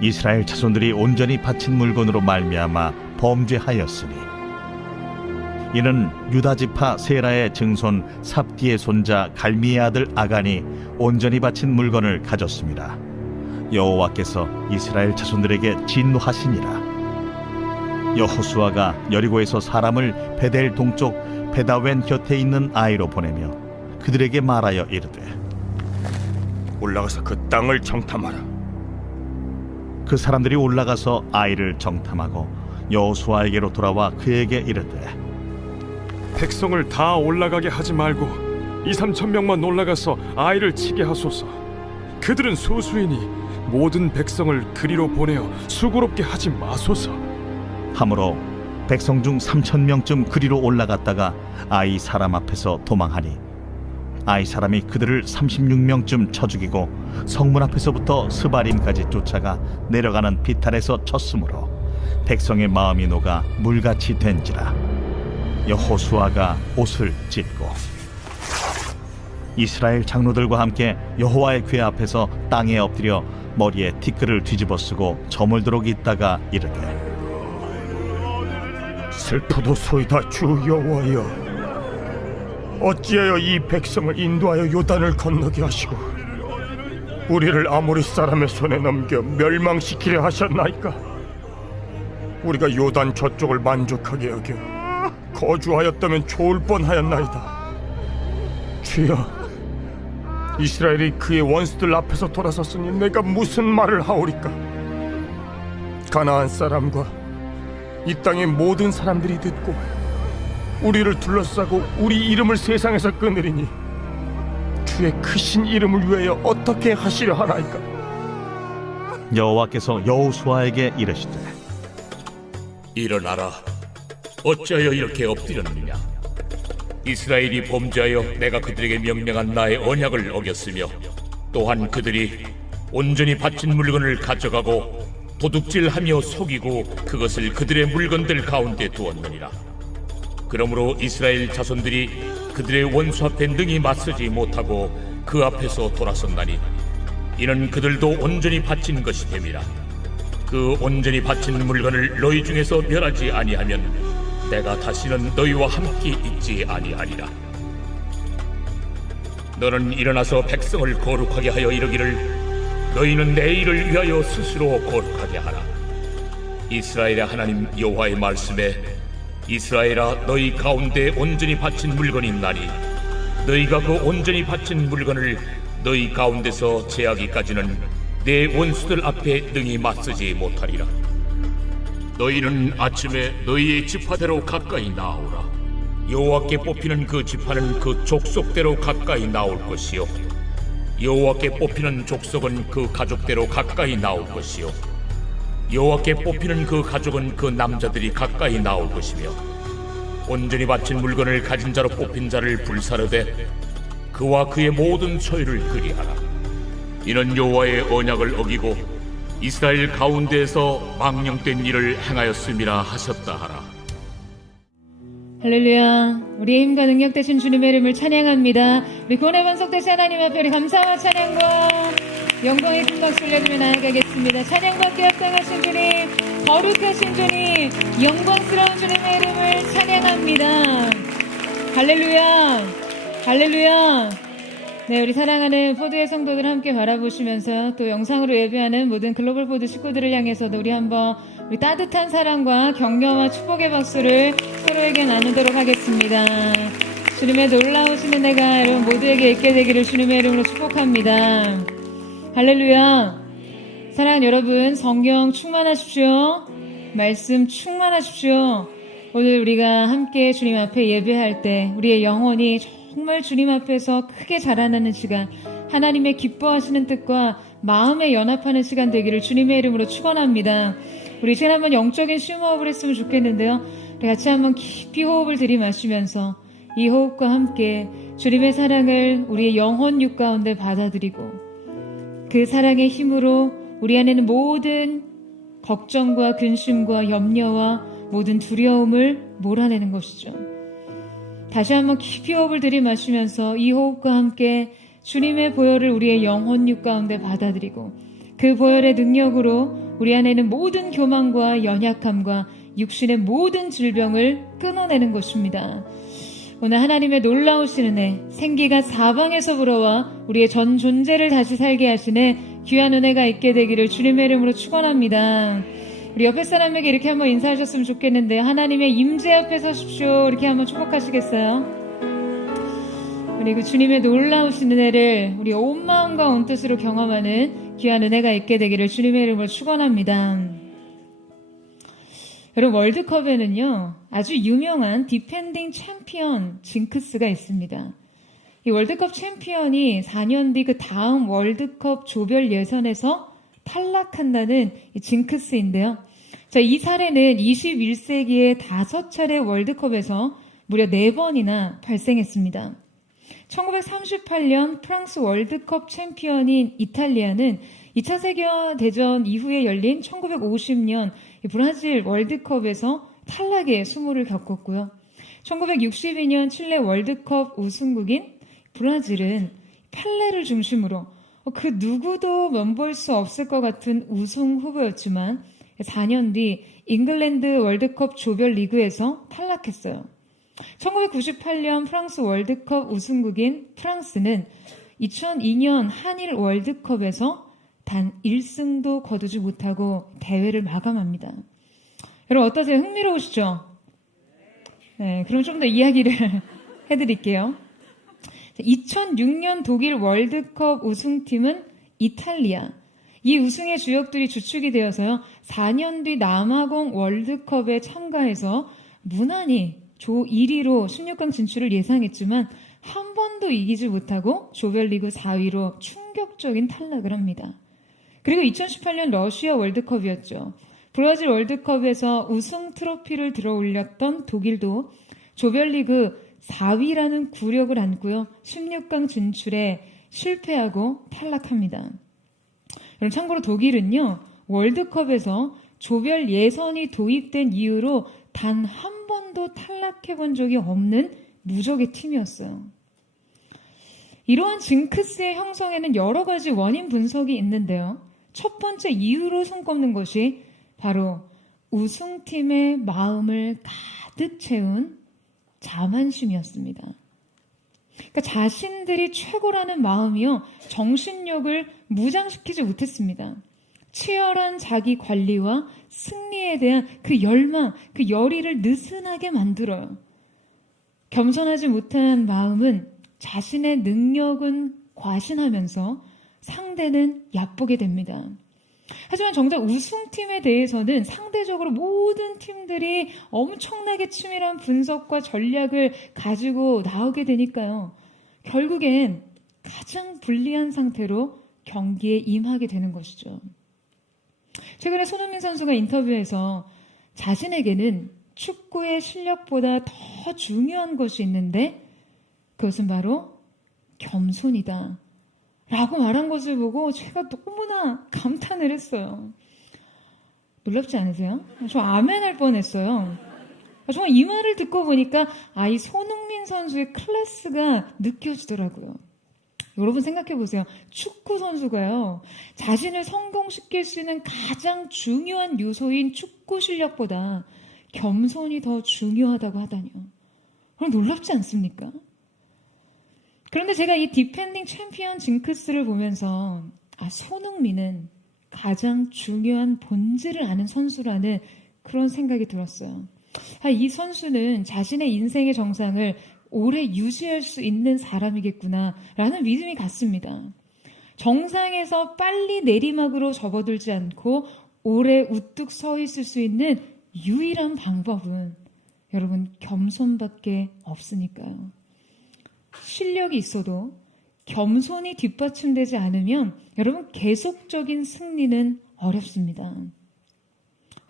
이스라엘 자손들이 온전히 바친 물건으로 말미암아 범죄하였으니 이는 유다 지파 세라의 증손 삽디의 손자 갈미의 아들 아간이 온전히 바친 물건을 가졌습니다. 여호와께서 이스라엘 자손들에게 진노하시니라. 여호수아가 여리고에서 사람을 베델 동쪽 베다웬 곁에 있는 아이로 보내며 그들에게 말하여 이르되 올라가서 그 땅을 정탐하라. 그 사람들이 올라가서 아이를 정탐하고 여호수아에게로 돌아와 그에게 이르되 백성을 다 올라가게 하지 말고 2-3천 명만 올라가서 아이를 치게 하소서. 그들은 소수이니 모든 백성을 그리로 보내어 수고롭게 하지 마소서. 하므로 백성 중 3,000명쯤 그리로 올라갔다가 아이 사람 앞에서 도망하니 아이 사람이 그들을 36명쯤 쳐 죽이고 성문 앞에서부터 스바림까지 쫓아가 내려가는 비탈에서 쳤으므로 백성의 마음이 녹아 물같이 된지라. 여호수아가 옷을 찢고 이스라엘 장로들과 함께 여호와의 궤 앞에서 땅에 엎드려 머리에 티끌을 뒤집어 쓰고 저물도록 있다가 이르되 슬프도소이다 주 여호와여, 어찌하여 이 백성을 인도하여 요단을 건너게 하시고 우리를 아모리 사람의 손에 넘겨 멸망시키려 하셨나이까? 우리가 요단 저쪽을 만족하게 여겨 거주하였다면 좋을 뻔하였나이다. 주여, 이스라엘이 그의 원수들 앞에서 돌아섰으니 내가 무슨 말을 하오리까? 가나안 사람과 이 땅의 모든 사람들이 듣고 우리를 둘러싸고 우리 이름을 세상에서 끊으리니 주의 크신 이름을 위하여 어떻게 하시려 하나이까? 여호와께서 여호수아에게 이르시되 일어나라. 어찌하여 이렇게 엎드렸느냐? 이스라엘이 범죄하여 내가 그들에게 명령한 나의 언약을 어겼으며 또한 그들이 온전히 바친 물건을 가져가고 도둑질하며 속이고 그것을 그들의 물건들 가운데 두었느니라. 그러므로 이스라엘 자손들이 그들의 원수 앞에 능히 맞서지 못하고 그 앞에서 돌아섰나니 이는 그들도 온전히 바친 것이 됨이라. 그 온전히 바친 물건을 너희 중에서 멸하지 아니하면 내가 다시는 너희와 함께 있지 아니하리라. 너는 일어나서 백성을 거룩하게 하여 이르기를 너희는 내 일을 위하여 스스로 거룩하게 하라. 이스라엘의 하나님 여호와의 말씀에 이스라엘아, 너희 가운데 온전히 바친 물건이 있나니 너희가 그 온전히 바친 물건을 너희 가운데서 제하기까지는 내 원수들 앞에 능히 맞서지 못하리라. 너희는 아침에 너희의 지파대로 가까이 나오라. 여호와께 뽑히는 그 지파는 그 족속대로 가까이 나올 것이요 여호와께 뽑히는 족속은 그 가족대로 가까이 나올 것이요 여호와께 뽑히는 그 가족은 그 남자들이 가까이 나올 것이며 온전히 바친 물건을 가진 자로 뽑힌 자를 불사르되 그와 그의 모든 소유를 그리하라. 이는 여호와의 언약을 어기고 이스라엘 가운데에서 망령된 일을 행하였음이라 하셨다 하라. 할렐루야. 우리의 힘과 능력 되신 주님의 이름을 찬양합니다. 우리 구원의 반석 되신 하나님 앞에 우리 감사와 찬양과 영광의 큰 박수 올려드리며 나아가겠습니다. 찬양과 함께 합당하신 주님, 거룩하신 주님, 영광스러운 주님의 이름을 찬양합니다. 할렐루야. 할렐루야. 네, 우리 사랑하는 포드의 성도들 함께 바라보시면서 또 영상으로 예배하는 모든 글로벌 포드 식구들을 향해서도 우리 한번 우리 따뜻한 사랑과 격려와 축복의 박수를 서로에게 나누도록 하겠습니다. 주님의 놀라우신 은혜가 여러분 모두에게 있게 되기를 주님의 이름으로 축복합니다. 할렐루야. 사랑하는 여러분, 성경 충만하십시오. 말씀 충만하십시오. 오늘 우리가 함께 주님 앞에 예배할 때 우리의 영혼이 정말 주님 앞에서 크게 자라나는 시간, 하나님의 기뻐하시는 뜻과 마음에 연합하는 시간 되기를 주님의 이름으로 축원합니다. 우리 이제 한번 영적인 심호흡을 했으면 좋겠는데요. 우리 같이 한번 깊이 호흡을 들이마시면서 이 호흡과 함께 주님의 사랑을 우리의 영혼 육 가운데 받아들이고 그 사랑의 힘으로 우리 안에는 모든 걱정과 근심과 염려와 모든 두려움을 몰아내는 것이죠. 다시 한번 깊이 호흡을 들이마시면서 이 호흡과 함께 주님의 보혈을 우리의 영혼 육 가운데 받아들이고 그 보혈의 능력으로 우리 안에 있는 모든 교만과 연약함과 육신의 모든 질병을 끊어내는 것입니다. 오늘 하나님의 놀라우신 은혜, 생기가 사방에서 불어와 우리의 전 존재를 다시 살게 하시는 귀한 은혜가 있게 되기를 주님의 이름으로 축원합니다. 우리 옆에 사람에게 이렇게 한번 인사하셨으면 좋겠는데, 하나님의 임재 앞에 서십시오. 이렇게 한번 축복하시겠어요? 그리고 주님의 놀라우신 은혜를 우리 온 마음과 온 뜻으로 경험하는 귀한 은혜가 있게 되기를 주님의 이름으로 축원합니다. 여러분, 월드컵에는요, 아주 유명한 디펜딩 챔피언 징크스가 있습니다. 이 월드컵 챔피언이 4년 뒤 그 다음 월드컵 조별 예선에서 탈락한다는 이 징크스인데요. 자, 이 사례는 21세기의 5차례 월드컵에서 무려 4번이나 발생했습니다. 1938년 프랑스 월드컵 챔피언인 이탈리아는 2차 세계대전 이후에 열린 1950년 브라질 월드컵에서 탈락의 수모를 겪었고요. 1962년 칠레 월드컵 우승국인 브라질은 펠레를 중심으로 그 누구도 면볼 수 없을 것 같은 우승 후보였지만 4년 뒤 잉글랜드 월드컵 조별리그에서 탈락했어요. 1998년 프랑스 월드컵 우승국인 프랑스는 2002년 한일 월드컵에서 단 1승도 거두지 못하고 대회를 마감합니다. 여러분 어떠세요? 흥미로우시죠? 네, 그럼 좀 더 이야기를 해드릴게요. 2006년 독일 월드컵 우승팀은 이탈리아. 이 우승의 주역들이 주축이 되어서요. 4년 뒤 남아공 월드컵에 참가해서 무난히 조 1위로 16강 진출을 예상했지만 한 번도 이기지 못하고 조별리그 4위로 충격적인 탈락을 합니다. 그리고 2018년 러시아 월드컵이었죠. 브라질 월드컵에서 우승 트로피를 들어올렸던 독일도 조별리그 4위라는 굴욕을 안고요. 16강 진출에 실패하고 탈락합니다. 참고로 독일은요. 월드컵에서 조별 예선이 도입된 이후로 단 한 번도 탈락해 본 적이 없는 무적의 팀이었어요. 이러한 징크스의 형성에는 여러 가지 원인 분석이 있는데요. 첫 번째 이유로 손꼽는 것이 바로 우승팀의 마음을 가득 채운 자만심이었습니다. 그러니까 자신들이 최고라는 마음이요, 정신력을 무장시키지 못했습니다. 치열한 자기 관리와 승리에 대한 그 열망, 그 열의를 느슨하게 만들어요. 겸손하지 못한 마음은 자신의 능력은 과신하면서 상대는 얕보게 됩니다. 하지만 정작 우승팀에 대해서는 상대적으로 모든 팀들이 엄청나게 치밀한 분석과 전략을 가지고 나오게 되니까요. 결국엔 가장 불리한 상태로 경기에 임하게 되는 것이죠. 최근에 손흥민 선수가 인터뷰에서 자신에게는 축구의 실력보다 더 중요한 것이 있는데 그것은 바로 겸손이다 라고 말한 것을 보고 제가 너무나 감탄을 했어요. 놀랍지 않으세요? 저 아멘 할 뻔했어요. 정말 이 말을 듣고 보니까 이 손흥민 선수의 클래스가 느껴지더라고요. 여러분 생각해 보세요. 축구 선수가요, 자신을 성공시킬 수 있는 가장 중요한 요소인 축구 실력보다 겸손이 더 중요하다고 하다니요. 그럼 놀랍지 않습니까? 그런데 제가 이 디펜딩 챔피언 징크스를 보면서 손흥민은 가장 중요한 본질을 아는 선수라는 그런 생각이 들었어요. 이 선수는 자신의 인생의 정상을 오래 유지할 수 있는 사람이겠구나 라는 믿음이 갔습니다. 정상에서 빨리 내리막으로 접어들지 않고 오래 우뚝 서 있을 수 있는 유일한 방법은 여러분 겸손밖에 없으니까요. 실력이 있어도 겸손이 뒷받침되지 않으면 여러분 계속적인 승리는 어렵습니다.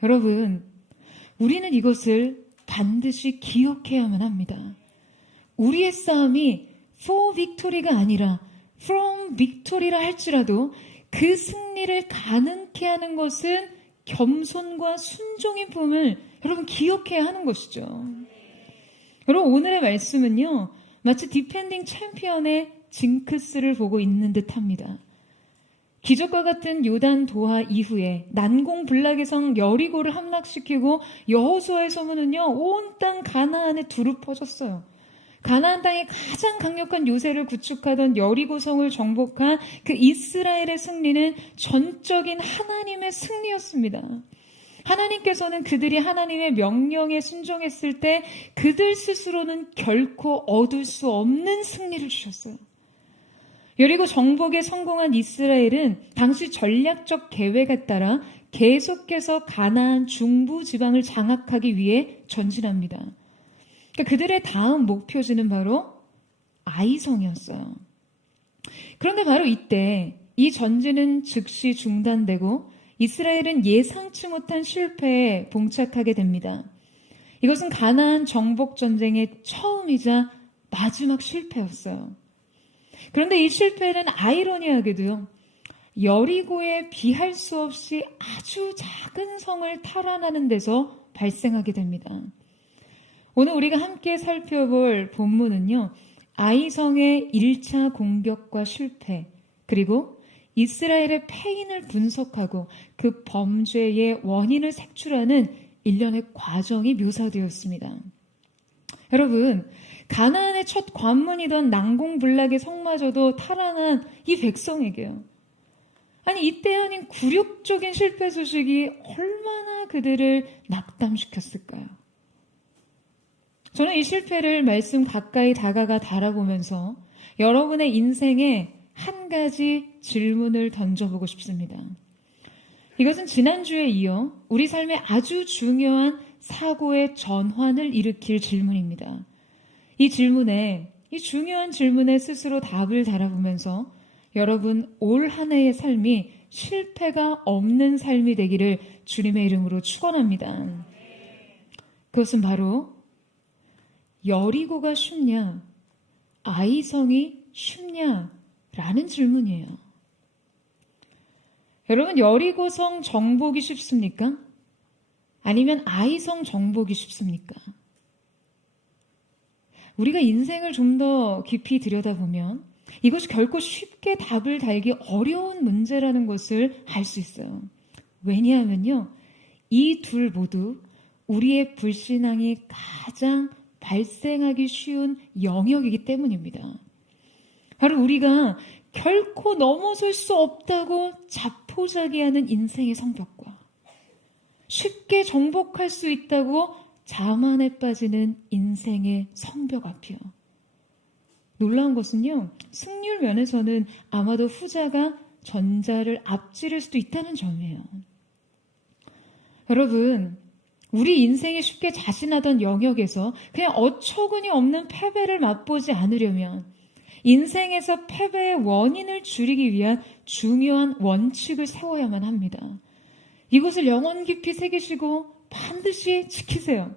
여러분, 우리는 이것을 반드시 기억해야만 합니다. 우리의 싸움이 for victory가 아니라 from victory라 할지라도 그 승리를 가능케 하는 것은 겸손과 순종의 품을 여러분 기억해야 하는 것이죠. 여러분 오늘의 말씀은요, 마치 디펜딩 챔피언의 징크스를 보고 있는 듯합니다. 기적과 같은 요단 도하 이후에 난공불락의 성 여리고를 함락시키고 여호수아의 소문은요, 온 땅 가나안에 두루 퍼졌어요. 가나안 땅에 가장 강력한 요새를 구축하던 여리고성을 정복한 그 이스라엘의 승리는 전적인 하나님의 승리였습니다. 하나님께서는 그들이 하나님의 명령에 순종했을 때 그들 스스로는 결코 얻을 수 없는 승리를 주셨어요. 여리고 정복에 성공한 이스라엘은 당시 전략적 계획에 따라 계속해서 가나안 중부 지방을 장악하기 위해 전진합니다. 그러니까 그들의 다음 목표지는 바로 아이성이었어요. 그런데 바로 이때 이 전진은 즉시 중단되고 이스라엘은 예상치 못한 실패에 봉착하게 됩니다. 이것은 가나안 정복 전쟁의 처음이자 마지막 실패였어요. 그런데 이 실패는 아이러니하게도요, 여리고에 비할 수 없이 아주 작은 성을 탈환하는 데서 발생하게 됩니다. 오늘 우리가 함께 살펴볼 본문은요, 아이성의 1차 공격과 실패, 그리고 이스라엘의 패인을 분석하고 그 범죄의 원인을 색출하는 일련의 과정이 묘사되었습니다. 여러분, 가나안의 첫 관문이던 난공불락의 성마저도 탈환한 이 백성에게요, 아니 이때 아닌 굴욕적인 실패 소식이 얼마나 그들을 낙담시켰을까요? 저는 이 실패를 말씀 가까이 다가가 달아보면서 여러분의 인생에 한 가지 질문을 던져보고 싶습니다. 이것은 지난주에 이어 우리 삶에 아주 중요한 사고의 전환을 일으킬 질문입니다. 이 중요한 질문에 스스로 답을 달아보면서 여러분 올 한 해의 삶이 실패가 없는 삶이 되기를 주님의 이름으로 축원합니다. 그것은 바로 여리고가 쉽냐, 아이성이 쉽냐라는 질문이에요. 여러분, 여리고성 정복이 쉽습니까? 아니면 아이성 정복이 쉽습니까? 우리가 인생을 좀 더 깊이 들여다보면 이것이 결코 쉽게 답을 달기 어려운 문제라는 것을 알 수 있어요. 왜냐하면요, 이 둘 모두 우리의 불신앙이 가장 발생하기 쉬운 영역이기 때문입니다. 바로 우리가 결코 넘어설 수 없다고 자포자기하는 인생의 성벽과 쉽게 정복할 수 있다고 자만에 빠지는 인생의 성벽 앞이요. 놀라운 것은요, 승률 면에서는 아마도 후자가 전자를 앞지를 수도 있다는 점이에요. 여러분, 우리 인생이 쉽게 자신하던 영역에서 그냥 어처구니 없는 패배를 맛보지 않으려면 인생에서 패배의 원인을 줄이기 위한 중요한 원칙을 세워야만 합니다. 이것을 영혼 깊이 새기시고 반드시 지키세요.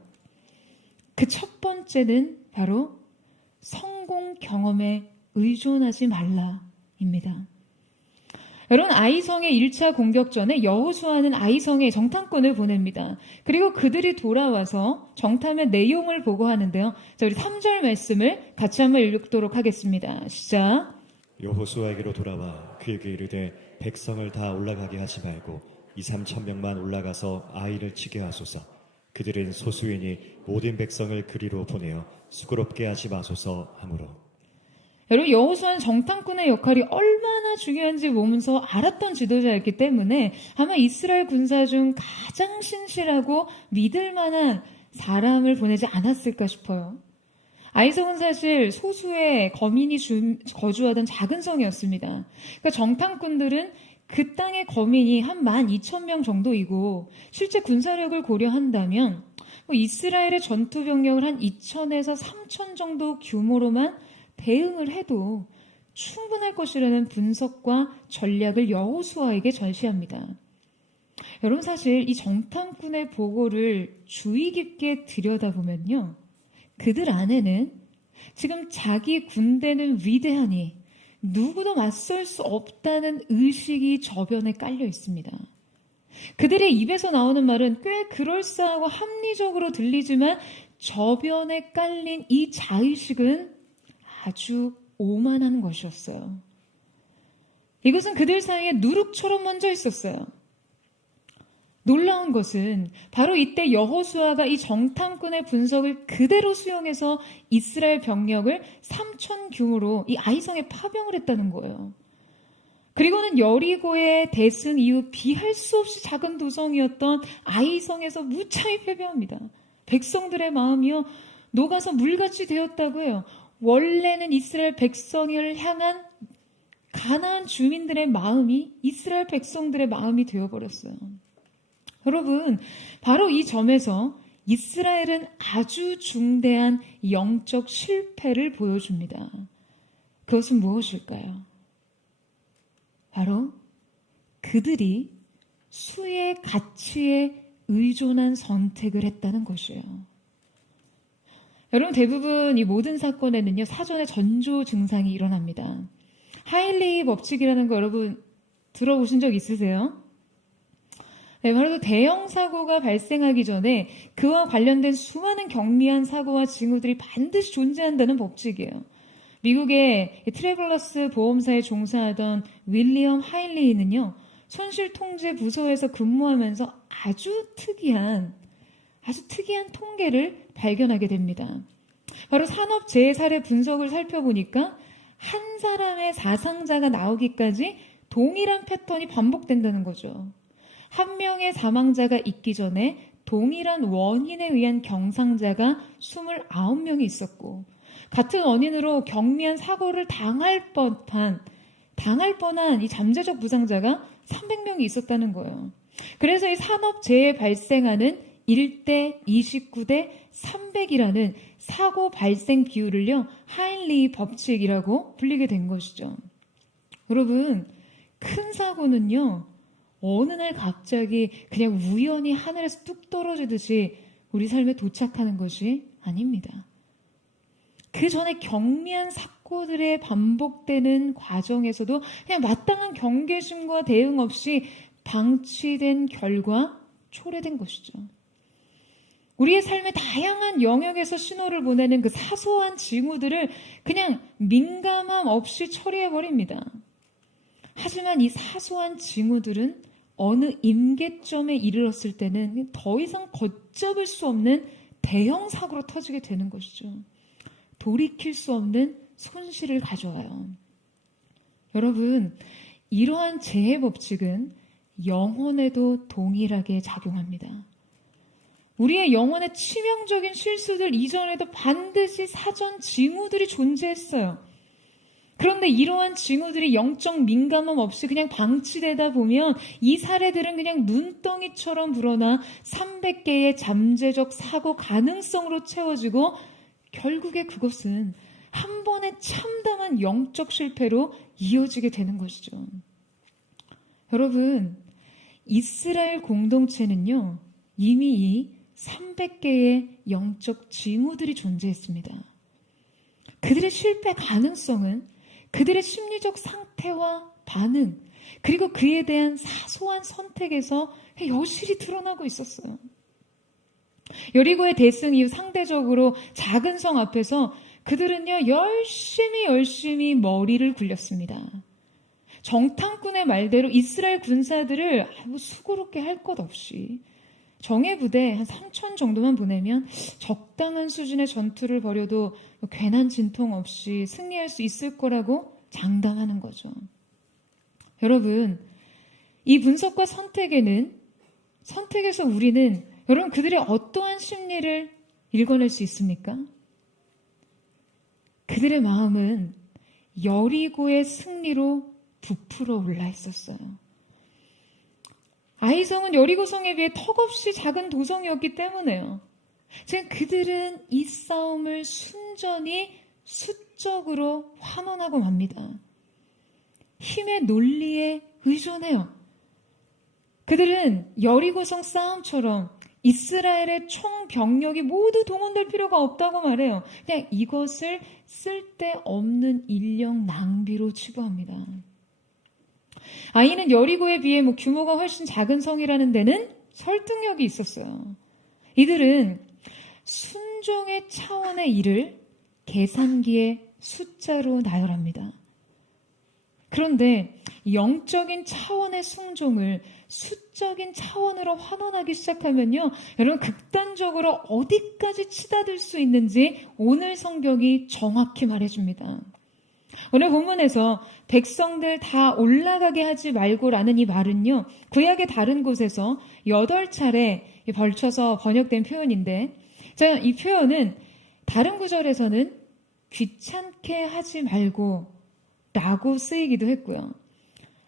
그 첫 번째는 바로 성공 경험에 의존하지 말라입니다. 여러분, 아이성의 1차 공격 전에 여호수아는 아이성에 정탐꾼을 보냅니다. 그리고 그들이 돌아와서 정탐의 내용을 보고하는데요. 자, 우리 3절 말씀을 같이 한번 읽도록 하겠습니다. 시작. 여호수아에게로 돌아와 그에게 이르되 백성을 다 올라가게 하지 말고 2-3천 명만 올라가서 아이를 치게 하소서. 그들은 소수이니 모든 백성을 그리로 보내어 수고롭게 하지 마소서 하므로. 여러분, 여호수아는 정탐꾼의 역할이 얼마나 중요한지 몸소 알았던 지도자였기 때문에 아마 이스라엘 군사 중 가장 신실하고 믿을 만한 사람을 보내지 않았을까 싶어요. 아이성은 사실 소수의 거민이 거주하던 작은 성이었습니다. 그러니까 정탐꾼들은 그 땅의 거민이 한 12,000명 정도이고 실제 군사력을 고려한다면 이스라엘의 전투 병력을 한 2,000에서 3,000 정도 규모로만 대응을 해도 충분할 것이라는 분석과 전략을 여호수아에게 전시합니다. 여러분, 사실 이 정탐꾼의 보고를 주의 깊게 들여다보면요, 그들 안에는 지금 자기 군대는 위대하니 누구도 맞설 수 없다는 의식이 저변에 깔려 있습니다. 그들의 입에서 나오는 말은 꽤 그럴싸하고 합리적으로 들리지만 저변에 깔린 이 자의식은 아주 오만한 것이었어요. 이것은 그들 사이에 누룩처럼 먼저 있었어요. 놀라운 것은 바로 이때 여호수아가 이 정탐꾼의 분석을 그대로 수용해서 이스라엘 병력을 3,000 규모로 이 아이성에 파병을 했다는 거예요. 그리고는 여리고의 대승 이후 비할 수 없이 작은 도성이었던 아이성에서 무참히 패배합니다. 백성들의 마음이요 녹아서 물같이 되었다고 해요. 원래는 이스라엘 백성을 향한 가나안 주민들의 마음이 이스라엘 백성들의 마음이 되어버렸어요. 여러분, 바로 이 점에서 이스라엘은 아주 중대한 영적 실패를 보여줍니다. 그것은 무엇일까요? 바로 그들이 수의 가치에 의존한 선택을 했다는 것이에요. 여러분, 대부분 이 모든 사건에는요, 사전에 전조 증상이 일어납니다. 하일리 법칙이라는 거 여러분 들어보신 적 있으세요? 네, 바로 대형 사고가 발생하기 전에 그와 관련된 수많은 경미한 사고와 징후들이 반드시 존재한다는 법칙이에요. 미국의 트래블러스 보험사에 종사하던 윌리엄 하일리는요, 손실통제 부서에서 근무하면서 아주 특이한 통계를 발견하게 됩니다. 바로 산업재해 사례 분석을 살펴보니까 한 사람의 사상자가 나오기까지 동일한 패턴이 반복된다는 거죠. 한 명의 사망자가 있기 전에 동일한 원인에 의한 경상자가 29명이 있었고, 같은 원인으로 경미한 사고를 당할 뻔한 이 잠재적 부상자가 300명이 있었다는 거예요. 그래서 이 산업재해 발생하는 1대 29대 300이라는 사고 발생 비율을요, 하일리 법칙이라고 불리게 된 것이죠. 여러분, 큰 사고는요, 어느 날 갑자기 그냥 우연히 하늘에서 뚝 떨어지듯이 우리 삶에 도착하는 것이 아닙니다. 그 전에 경미한 사고들의 반복되는 과정에서도 그냥 마땅한 경계심과 대응 없이 방치된 결과 초래된 것이죠. 우리의 삶의 다양한 영역에서 신호를 보내는 그 사소한 징후들을 그냥 민감함 없이 처리해버립니다. 하지만 이 사소한 징후들은 어느 임계점에 이르렀을 때는 더 이상 걷잡을 수 없는 대형 사고로 터지게 되는 것이죠. 돌이킬 수 없는 손실을 가져와요. 여러분, 이러한 재해 법칙은 영혼에도 동일하게 작용합니다. 우리의 영혼의 치명적인 실수들 이전에도 반드시 사전 징후들이 존재했어요. 그런데 이러한 징후들이 영적 민감함 없이 그냥 방치되다 보면 이 사례들은 그냥 눈덩이처럼 불어나 300개의 잠재적 사고 가능성으로 채워지고 결국에 그것은 한 번의 참담한 영적 실패로 이어지게 되는 것이죠. 여러분, 이스라엘 공동체는요, 이미 이 300개의 영적 징후들이 존재했습니다. 그들의 실패 가능성은 그들의 심리적 상태와 반응, 그리고 그에 대한 사소한 선택에서 여실히 드러나고 있었어요. 여리고의 대승 이후 상대적으로 작은 성 앞에서 그들은요, 열심히 머리를 굴렸습니다. 정탐꾼의 말대로 이스라엘 군사들을 수고롭게 할 것 없이 정예 부대 한 3,000 정도만 보내면 적당한 수준의 전투를 벌여도 괜한 진통 없이 승리할 수 있을 거라고 장담하는 거죠. 여러분, 이 분석과 선택에서 우리는 여러분 그들의 어떠한 심리를 읽어낼 수 있습니까? 그들의 마음은 여리고의 승리로 부풀어 올라 있었어요. 아이성은 여리고성에 비해 턱없이 작은 도성이었기 때문에요. 지금 그들은 이 싸움을 순전히 수적으로 환원하고 맙니다. 힘의 논리에 의존해요. 그들은 여리고성 싸움처럼 이스라엘의 총 병력이 모두 동원될 필요가 없다고 말해요. 그냥 이것을 쓸데없는 인력 낭비로 치부합니다. 아이는 여리고에 비해 규모가 훨씬 작은 성이라는 데는 설득력이 있었어요. 이들은 순종의 차원의 일을 계산기의 숫자로 나열합니다. 그런데 영적인 차원의 순종을 수적인 차원으로 환원하기 시작하면요, 여러분 극단적으로 어디까지 치닫을 수 있는지 오늘 성경이 정확히 말해줍니다. 오늘 본문에서 백성들 다 올라가게 하지 말고라는 이 말은요, 구약의 다른 곳에서 8차례 걸쳐서 번역된 표현인데, 자, 이 표현은 다른 구절에서는 귀찮게 하지 말고 라고 쓰이기도 했고요.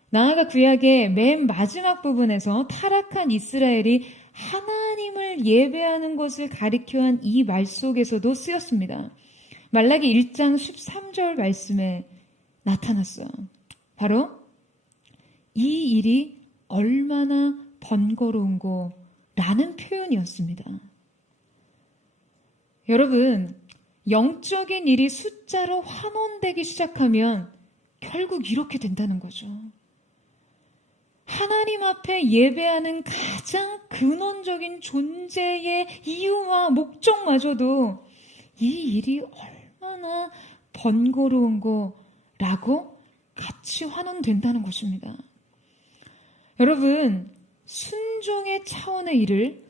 나아가 구약의 맨 마지막 부분에서 타락한 이스라엘이 하나님을 예배하는 것을 가리켜 한 이 말 속에서도 쓰였습니다. 말라기 1장 13절 말씀에 나타났어요. 바로 이 일이 얼마나 번거로운고 라는 표현이었습니다. 여러분, 영적인 일이 숫자로 환원되기 시작하면 결국 이렇게 된다는 거죠. 하나님 앞에 예배하는 가장 근원적인 존재의 이유와 목적마저도 이 일이 얼마나 번거로운 거라고 같이 환원된다는 것입니다. 여러분, 순종의 차원의 일을,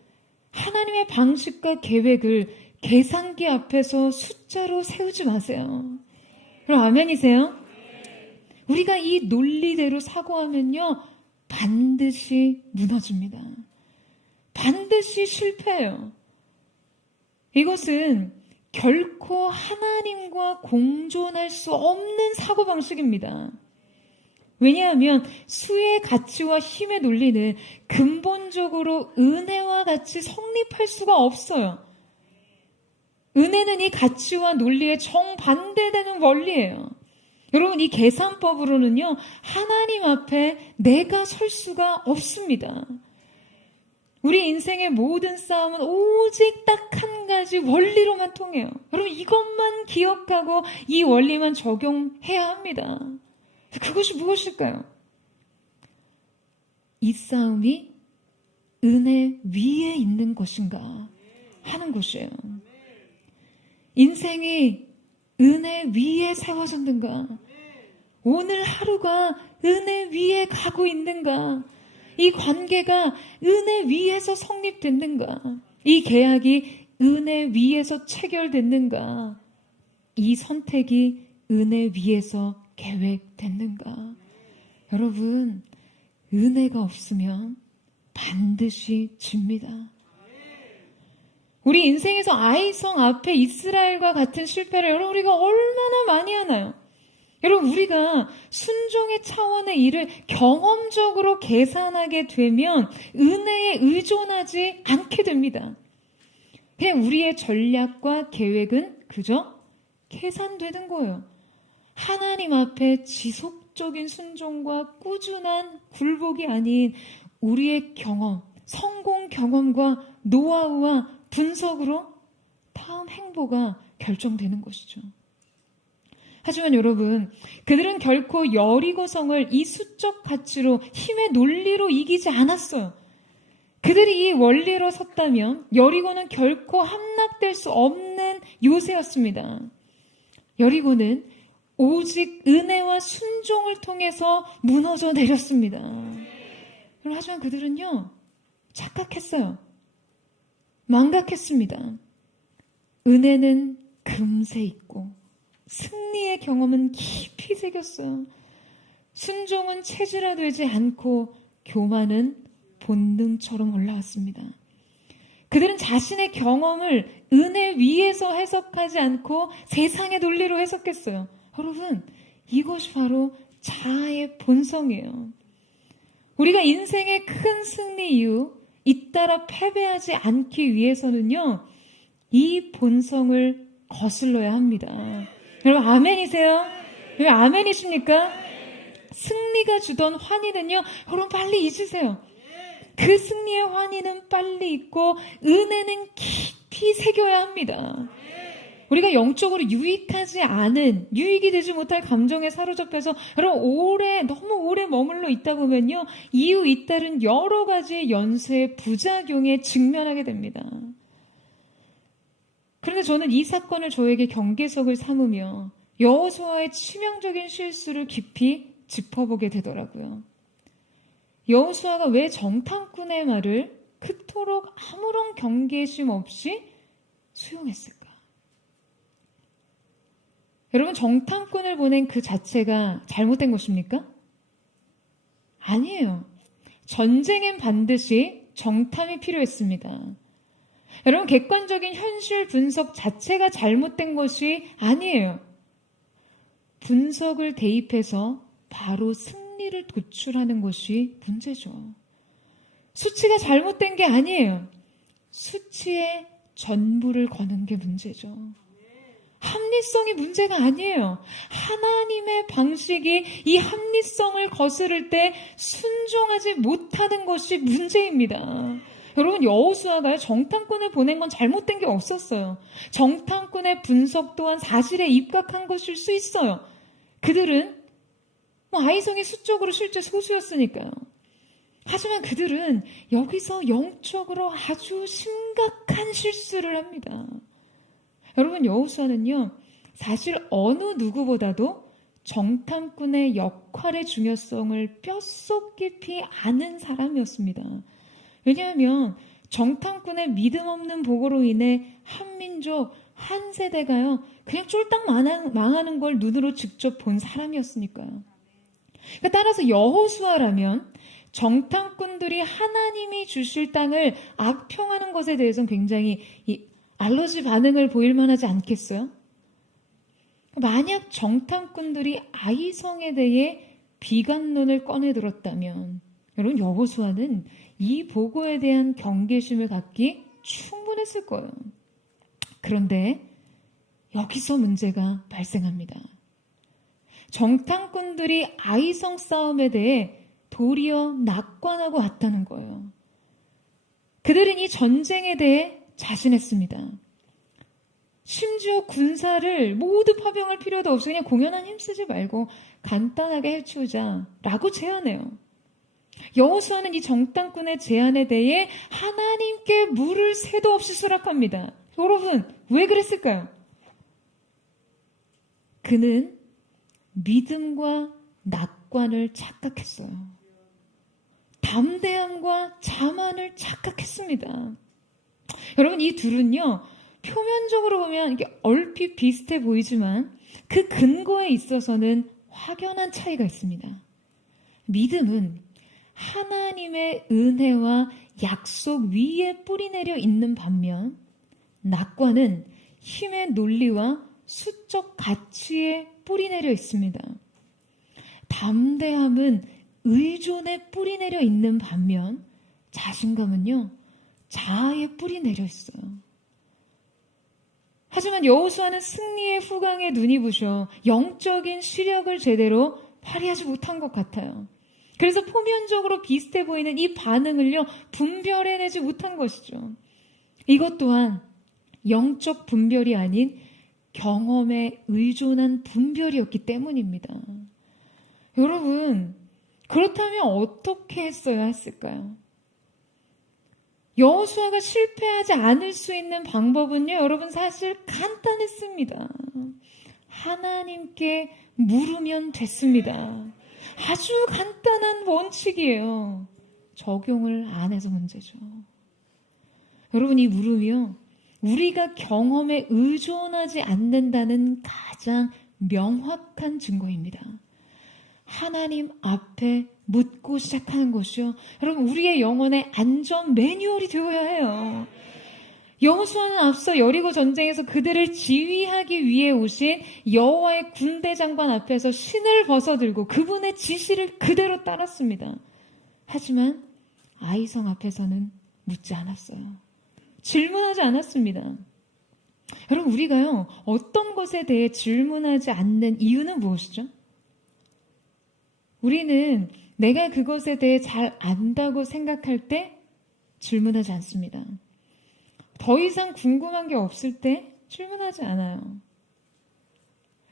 하나님의 방식과 계획을 계산기 앞에서 숫자로 세우지 마세요. 그럼 아멘이세요? 우리가 이 논리대로 사고하면요, 반드시 무너집니다. 반드시 실패해요. 이것은 결코 하나님과 공존할 수 없는 사고방식입니다. 왜냐하면 수의 가치와 힘의 논리는 근본적으로 은혜와 같이 성립할 수가 없어요. 은혜는 이 가치와 논리에 정반대되는 원리예요. 여러분, 이 계산법으로는요, 하나님 앞에 내가 설 수가 없습니다. 우리 인생의 모든 싸움은 오직 딱 한 가지 원리로만 통해요. 여러분, 이것만 기억하고 이 원리만 적용해야 합니다. 그것이 무엇일까요? 이 싸움이 은혜 위에 있는 것인가 하는 것이에요. 인생이 은혜 위에 세워졌는가? 오늘 하루가 은혜 위에 가고 있는가? 이 관계가 은혜 위에서 성립됐는가? 이 계약이 은혜 위에서 체결됐는가? 이 선택이 은혜 위에서 계획됐는가? 여러분, 은혜가 없으면 반드시 집니다. 우리 인생에서 아이성 앞에 이스라엘과 같은 실패를 여러분 우리가 얼마나 많이 하나요? 여러분, 우리가 순종의 차원의 일을 경험적으로 계산하게 되면 은혜에 의존하지 않게 됩니다. 그냥 우리의 전략과 계획은 그저 계산되는 거예요. 하나님 앞에 지속적인 순종과 꾸준한 굴복이 아닌 우리의 경험, 성공 경험과 노하우와 분석으로 다음 행보가 결정되는 것이죠. 하지만 여러분, 그들은 결코 여리고성을 이 수적 가치로 힘의 논리로 이기지 않았어요. 그들이 이 원리로 섰다면 여리고는 결코 함락될 수 없는 요새였습니다. 여리고는 오직 은혜와 순종을 통해서 무너져 내렸습니다. 하지만 그들은요, 착각했어요. 망각했습니다. 은혜는 금세 있고 승리의 경험은 깊이 새겼어요. 순종은 체질화되지 않고 교만은 본능처럼 올라왔습니다. 그들은 자신의 경험을 은혜 위에서 해석하지 않고 세상의 논리로 해석했어요. 여러분, 이것이 바로 자아의 본성이에요. 우리가 인생의 큰 승리 이후 잇따라 패배하지 않기 위해서는요, 이 본성을 거슬러야 합니다. 여러분, 아멘이세요? 여러분, 아멘이십니까? 승리가 주던 환희는요, 여러분 빨리 잊으세요. 그 승리의 환희는 빨리 잊고 은혜는 깊이 새겨야 합니다. 우리가 영적으로 유익하지 않은, 유익이 되지 못할 감정에 사로잡혀서 여러분 너무 오래 머물러 있다 보면요, 이후 잇따른 여러 가지의 연쇄 부작용에 직면하게 됩니다. 그런데 저는 이 사건을 저에게 경계석을 삼으며 여호수아의 치명적인 실수를 깊이 짚어보게 되더라고요. 여호수아가 왜 정탐꾼의 말을 그토록 아무런 경계심 없이 수용했을까? 여러분, 정탐꾼을 보낸 그 자체가 잘못된 것입니까? 아니에요. 전쟁엔 반드시 정탐이 필요했습니다. 여러분, 객관적인 현실 분석 자체가 잘못된 것이 아니에요. 분석을 대입해서 바로 승리를 도출하는 것이 문제죠. 수치가 잘못된 게 아니에요. 수치에 전부를 거는 게 문제죠. 합리성이 문제가 아니에요. 하나님의 방식이 이 합리성을 거스를 때 순종하지 못하는 것이 문제입니다. 여러분, 여호수아가 정탐꾼을 보낸 건 잘못된 게 없었어요. 정탐꾼의 분석 또한 사실에 입각한 것일 수 있어요. 그들은 아이성이 수적으로 실제 소수였으니까요. 하지만 그들은 여기서 영적으로 아주 심각한 실수를 합니다. 여러분, 여호수아는요, 사실 어느 누구보다도 정탐꾼의 역할의 중요성을 뼛속 깊이 아는 사람이었습니다. 왜냐하면 정탐꾼의 믿음 없는 보고로 인해 한 민족, 한 세대가요, 그냥 쫄딱 망하는 걸 눈으로 직접 본 사람이었으니까요. 그러니까 따라서 여호수아라면 정탐꾼들이 하나님이 주실 땅을 악평하는 것에 대해서는 굉장히 알러지 반응을 보일 만하지 않겠어요? 만약 정탐꾼들이 아이성에 대해 비관론을 꺼내들었다면 여러분, 여호수아는 이 보고에 대한 경계심을 갖기 충분했을 거예요. 그런데 여기서 문제가 발생합니다. 정탐꾼들이 아이성 싸움에 대해 도리어 낙관하고 왔다는 거예요. 그들은 이 전쟁에 대해 자신했습니다. 심지어 군사를 모두 파병할 필요도 없이 그냥 공연한 힘쓰지 말고 간단하게 해치우자라고 제안해요. 여호수아는 이 정탐꾼의 제안에 대해 하나님께 물을 새도 없이 수락합니다. 여러분, 왜 그랬을까요? 그는 믿음과 낙관을 착각했어요. 담대함과 자만을 착각했습니다. 여러분, 이 둘은요, 표면적으로 보면 이게 얼핏 비슷해 보이지만 그 근거에 있어서는 확연한 차이가 있습니다. 믿음은 하나님의 은혜와 약속 위에 뿌리내려 있는 반면, 낙관은 힘의 논리와 수적 가치에 뿌리내려 있습니다. 담대함은 의존에 뿌리내려 있는 반면, 자신감은요, 자아에 뿌리내려 있어요. 하지만 여호수아는 승리의 후광에 눈이 부셔 영적인 시력을 제대로 발휘하지 못한 것 같아요. 그래서 표면적으로 비슷해 보이는 이 반응을요, 분별해내지 못한 것이죠. 이것 또한 영적 분별이 아닌 경험에 의존한 분별이었기 때문입니다. 여러분, 그렇다면 어떻게 했어야 했을까요? 여호수아가 실패하지 않을 수 있는 방법은요, 여러분, 사실 간단했습니다. 하나님께 물으면 됐습니다. 아주 간단한 원칙이에요. 적용을 안 해서 문제죠. 여러분, 이 물음이요, 우리가 경험에 의존하지 않는다는 가장 명확한 증거입니다. 하나님 앞에 묻고 시작하는 것이요, 여러분, 우리의 영혼의 안전 매뉴얼이 되어야 해요. 여호수아는 앞서 여리고 전쟁에서 그들을 지휘하기 위해 오신 여호와의 군대 장관 앞에서 신을 벗어들고 그분의 지시를 그대로 따랐습니다. 하지만 아이성 앞에서는 묻지 않았어요. 질문하지 않았습니다. 여러분, 우리가요, 어떤 것에 대해 질문하지 않는 이유는 무엇이죠? 우리는 내가 그것에 대해 잘 안다고 생각할 때 질문하지 않습니다. 더 이상 궁금한 게 없을 때 질문하지 않아요.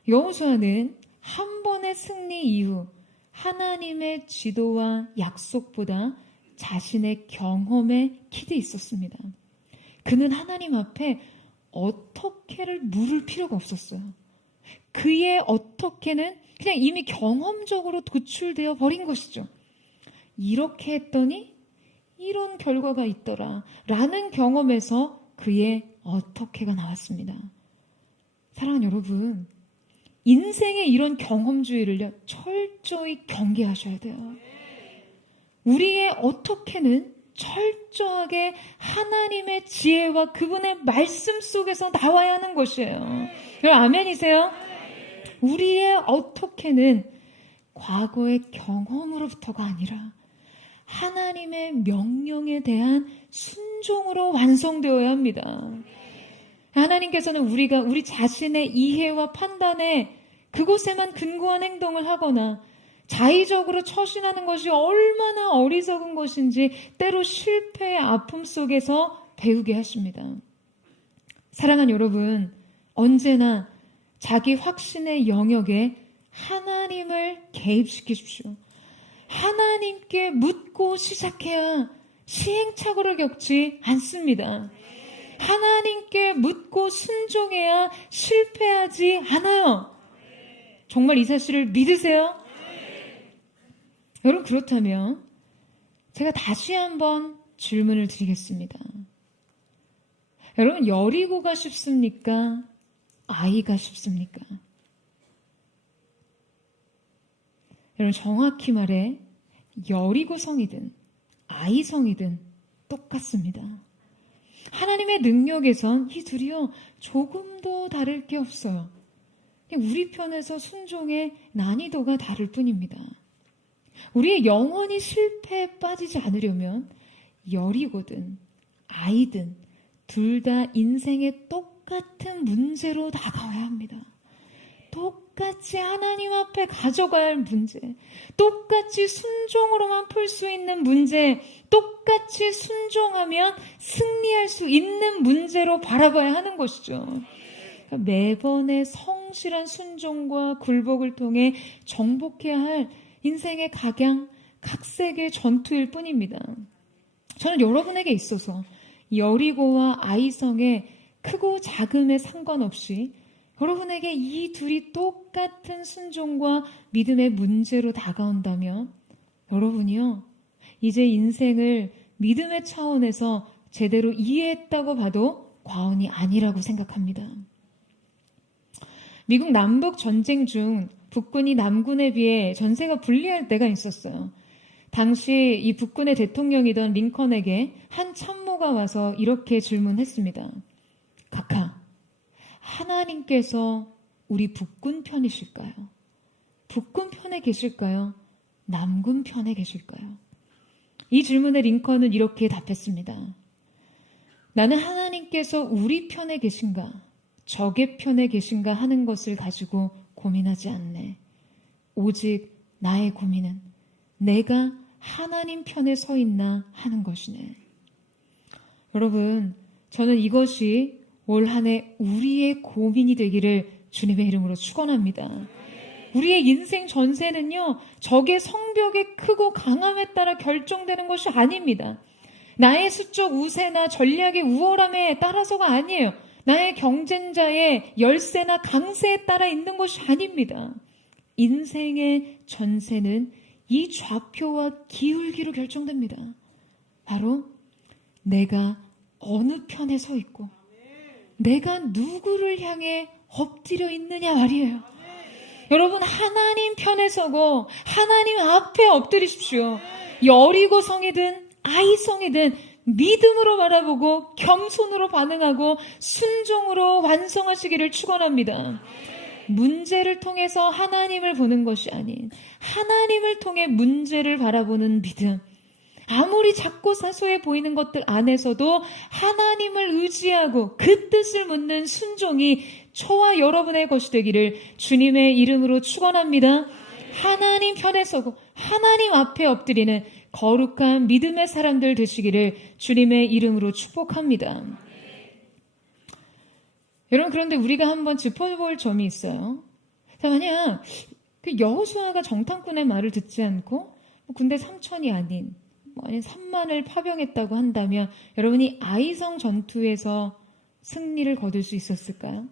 여호수아는 한 번의 승리 이후 하나님의 지도와 약속보다 자신의 경험에 기대 있었습니다. 그는 하나님 앞에 어떻게를 물을 필요가 없었어요. 그의 어떻게는 그냥 이미 경험적으로 도출되어 버린 것이죠. 이렇게 했더니 이런 결과가 있더라 라는 경험에서 그의 어떻게가 나왔습니다. 사랑하는 여러분, 인생의 이런 경험주의를요 철저히 경계하셔야 돼요. 우리의 어떻게는 철저하게 하나님의 지혜와 그분의 말씀 속에서 나와야 하는 것이에요. 여러분 아멘이세요? 우리의 어떻게는 과거의 경험으로부터가 아니라 하나님의 명령에 대한 순종으로 완성되어야 합니다. 하나님께서는 우리가 우리 자신의 이해와 판단에 그곳에만 근거한 행동을 하거나 자의적으로 처신하는 것이 얼마나 어리석은 것인지 때로 실패의 아픔 속에서 배우게 하십니다. 사랑하는 여러분, 언제나 자기 확신의 영역에 하나님을 개입시키십시오. 하나님께 묻고 시작해야 시행착오를 겪지 않습니다. 하나님께 묻고 순종해야 실패하지 않아요. 정말 이 사실을 믿으세요? 여러분 그렇다면 제가 다시 한번 질문을 드리겠습니다. 여러분 여리고가 쉽습니까? 아이가 쉽습니까? 여러분 정확히 말해 여리고 성이든 아이 성이든 똑같습니다. 하나님의 능력에선 이 둘이요 조금도 다를 게 없어요. 우리 편에서 순종의 난이도가 다를 뿐입니다. 우리의 영원히 실패에 빠지지 않으려면 여리고든 아이든 둘 다 인생의 똑같은 문제로 다가와야 합니다. 똑같이 하나님 앞에 가져가야 할 문제, 똑같이 순종으로만 풀 수 있는 문제, 똑같이 순종하면 승리할 수 있는 문제로 바라봐야 하는 것이죠. 매번의 성실한 순종과 굴복을 통해 정복해야 할 인생의 각색의 전투일 뿐입니다. 저는 여러분에게 있어서 여리고와 아이성의 크고 작음에 상관없이 여러분에게 이 둘이 똑같은 순종과 믿음의 문제로 다가온다면 여러분이요 이제 인생을 믿음의 차원에서 제대로 이해했다고 봐도 과언이 아니라고 생각합니다. 미국 남북 전쟁 중 북군이 남군에 비해 전세가 불리할 때가 있었어요. 당시 이 북군의 대통령이던 링컨에게 한 참모가 와서 이렇게 질문했습니다. 각하, 하나님께서 우리 북군 편이실까요? 북군 편에 계실까요? 남군 편에 계실까요? 이 질문에 링컨은 이렇게 답했습니다. 나는 하나님께서 우리 편에 계신가, 적의 편에 계신가 하는 것을 가지고 고민하지 않네. 오직 나의 고민은 내가 하나님 편에 서 있나 하는 것이네. 여러분, 저는 이것이 올 한 해 우리의 고민이 되기를 주님의 이름으로 축원합니다. 우리의 인생 전세는요, 적의 성벽의 크고 강함에 따라 결정되는 것이 아닙니다. 나의 수적 우세나 전략의 우월함에 따라서가 아니에요. 나의 경쟁자의 열세나 강세에 따라 있는 것이 아닙니다. 인생의 전세는 이 좌표와 기울기로 결정됩니다. 바로 내가 어느 편에 서 있고 내가 누구를 향해 엎드려 있느냐 말이에요. 여러분 하나님 편에 서고 하나님 앞에 엎드리십시오. 여리고 성이든 아이 성이든 믿음으로 바라보고 겸손으로 반응하고 순종으로 완성하시기를 축원합니다. 문제를 통해서 하나님을 보는 것이 아닌 하나님을 통해 문제를 바라보는 믿음. 아무리 작고 사소해 보이는 것들 안에서도 하나님을 의지하고 그 뜻을 묻는 순종이 저와 여러분의 것이 되기를 주님의 이름으로 축원합니다. 하나님 편에 서고 하나님 앞에 엎드리는 거룩한 믿음의 사람들 되시기를 주님의 이름으로 축복합니다. 여러분 그런데 우리가 한번 짚어볼 점이 있어요. 만약 그 여호수아가 정탐꾼의 말을 듣지 않고 군대 3천이 아닌 3만을 파병했다고 한다면 여러분이 아이성 전투에서 승리를 거둘 수 있었을까요?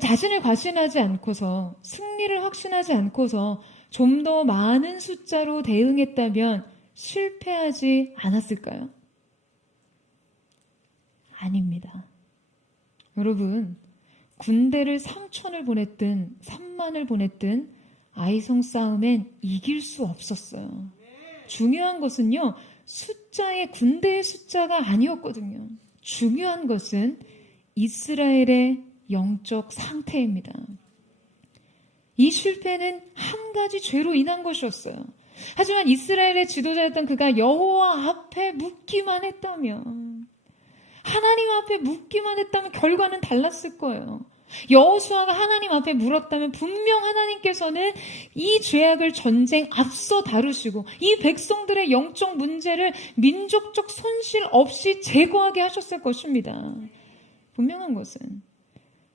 자신을 과신하지 않고서 승리를 확신하지 않고서 좀 더 많은 숫자로 대응했다면 실패하지 않았을까요? 아닙니다. 여러분, 군대를 3,000을 보냈든 3만을 보냈든 아이성 싸움엔 이길 수 없었어요. 중요한 것은요, 군대의 숫자가 아니었거든요. 중요한 것은 이스라엘의 영적 상태입니다. 이 실패는 한 가지 죄로 인한 것이었어요. 하지만 이스라엘의 지도자였던 그가 여호와 앞에 묻기만 했다면, 하나님 앞에 묻기만 했다면 결과는 달랐을 거예요. 여호수아가 하나님 앞에 물었다면 분명 하나님께서는 이 죄악을 전쟁 앞서 다루시고 이 백성들의 영적 문제를 민족적 손실 없이 제거하게 하셨을 것입니다. 분명한 것은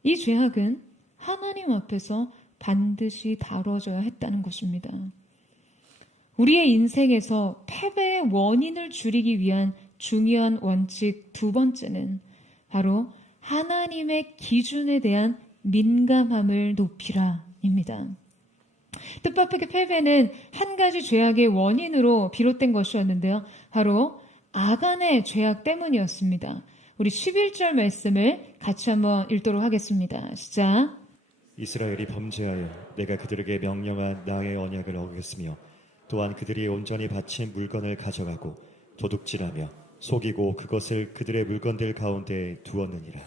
이 죄악은 하나님 앞에서 반드시 다뤄져야 했다는 것입니다. 우리의 인생에서 패배의 원인을 줄이기 위한 중요한 원칙 두 번째는 바로 하나님의 기준에 대한 민감함을 높이라입니다. 뜻밖의 패배는 한 가지 죄악의 원인으로 비롯된 것이었는데요. 바로 아간의 죄악 때문이었습니다. 우리 11절 말씀을 같이 한번 읽도록 하겠습니다. 시작. 이스라엘이 범죄하여 내가 그들에게 명령한 나의 언약을 어겼으며 또한 그들이 온전히 바친 물건을 가져가고 도둑질하며 속이고 그것을 그들의 물건들 가운데 두었느니라.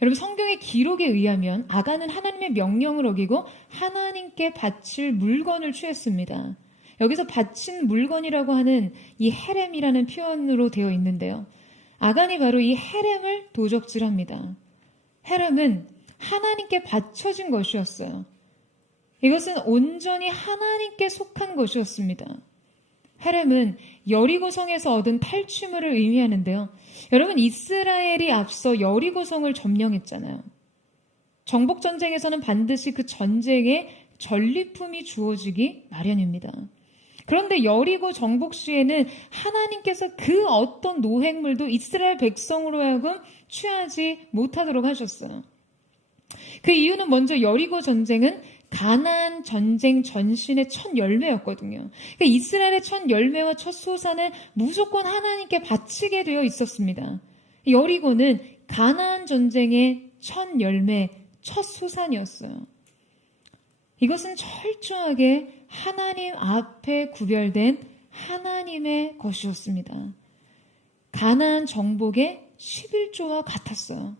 여러분, 성경의 기록에 의하면 아간은 하나님의 명령을 어기고 하나님께 바칠 물건을 취했습니다. 여기서 바친 물건이라고 하는 이 헤렘이라는 표현으로 되어 있는데요. 아간이 바로 이 헤렘을 도적질합니다. 헤렘은 하나님께 바쳐진 것이었어요. 이것은 온전히 하나님께 속한 것이었습니다. 헤렘은 여리고성에서 얻은 탈취물을 의미하는데요. 여러분, 이스라엘이 앞서 여리고성을 점령했잖아요. 정복전쟁에서는 반드시 그 전쟁에 전리품이 주어지기 마련입니다. 그런데 여리고 정복 시에는 하나님께서 그 어떤 노획물도 이스라엘 백성으로 하여금 취하지 못하도록 하셨어요. 그 이유는 먼저 여리고 전쟁은 가나안 전쟁 전신의 첫 열매였거든요. 그러니까 이스라엘의 첫 열매와 첫 소산은 무조건 하나님께 바치게 되어 있었습니다. 여리고는 가나안 전쟁의 첫 열매, 첫 소산이었어요. 이것은 철저하게 하나님 앞에 구별된 하나님의 것이었습니다. 가나안 정복의 11조와 같았어요.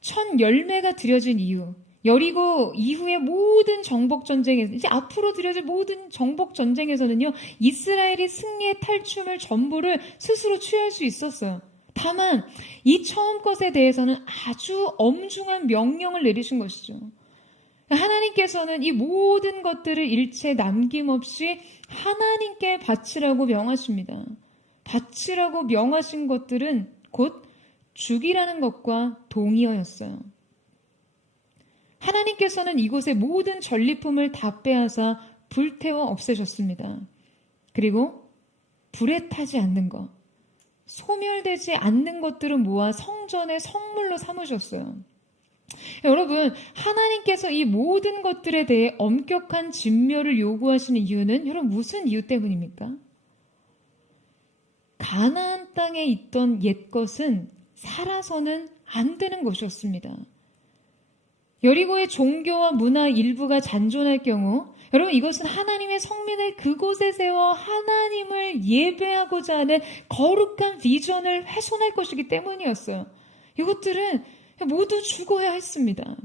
첫 열매가 드려진 이유, 여리고 이후의 모든 정복전쟁에서, 이제 앞으로 드려질 모든 정복전쟁에서는요, 이스라엘이 승리의 탈춤을 전부를 스스로 취할 수 있었어요. 다만 이 처음 것에 대해서는 아주 엄중한 명령을 내리신 것이죠. 하나님께서는 이 모든 것들을 일체 남김없이 하나님께 바치라고 명하십니다. 바치라고 명하신 것들은 곧 죽이라는 것과 동의어였어요. 하나님께서는 이곳의 모든 전리품을 다 빼앗아 불태워 없애셨습니다. 그리고 불에 타지 않는 것, 소멸되지 않는 것들을 모아 성전의 성물로 삼으셨어요. 여러분, 하나님께서 이 모든 것들에 대해 엄격한 진멸을 요구하시는 이유는 여러분 무슨 이유 때문입니까? 가나안 땅에 있던 옛것은 살아서는 안 되는 것이었습니다. 여리고의 종교와 문화 일부가 잔존할 경우, 여러분, 이것은 하나님의 성민을 그곳에 세워 하나님을 예배하고자 하는 거룩한 비전을 훼손할 것이기 때문이었어요. 이것들은 모두 죽어야 했습니다.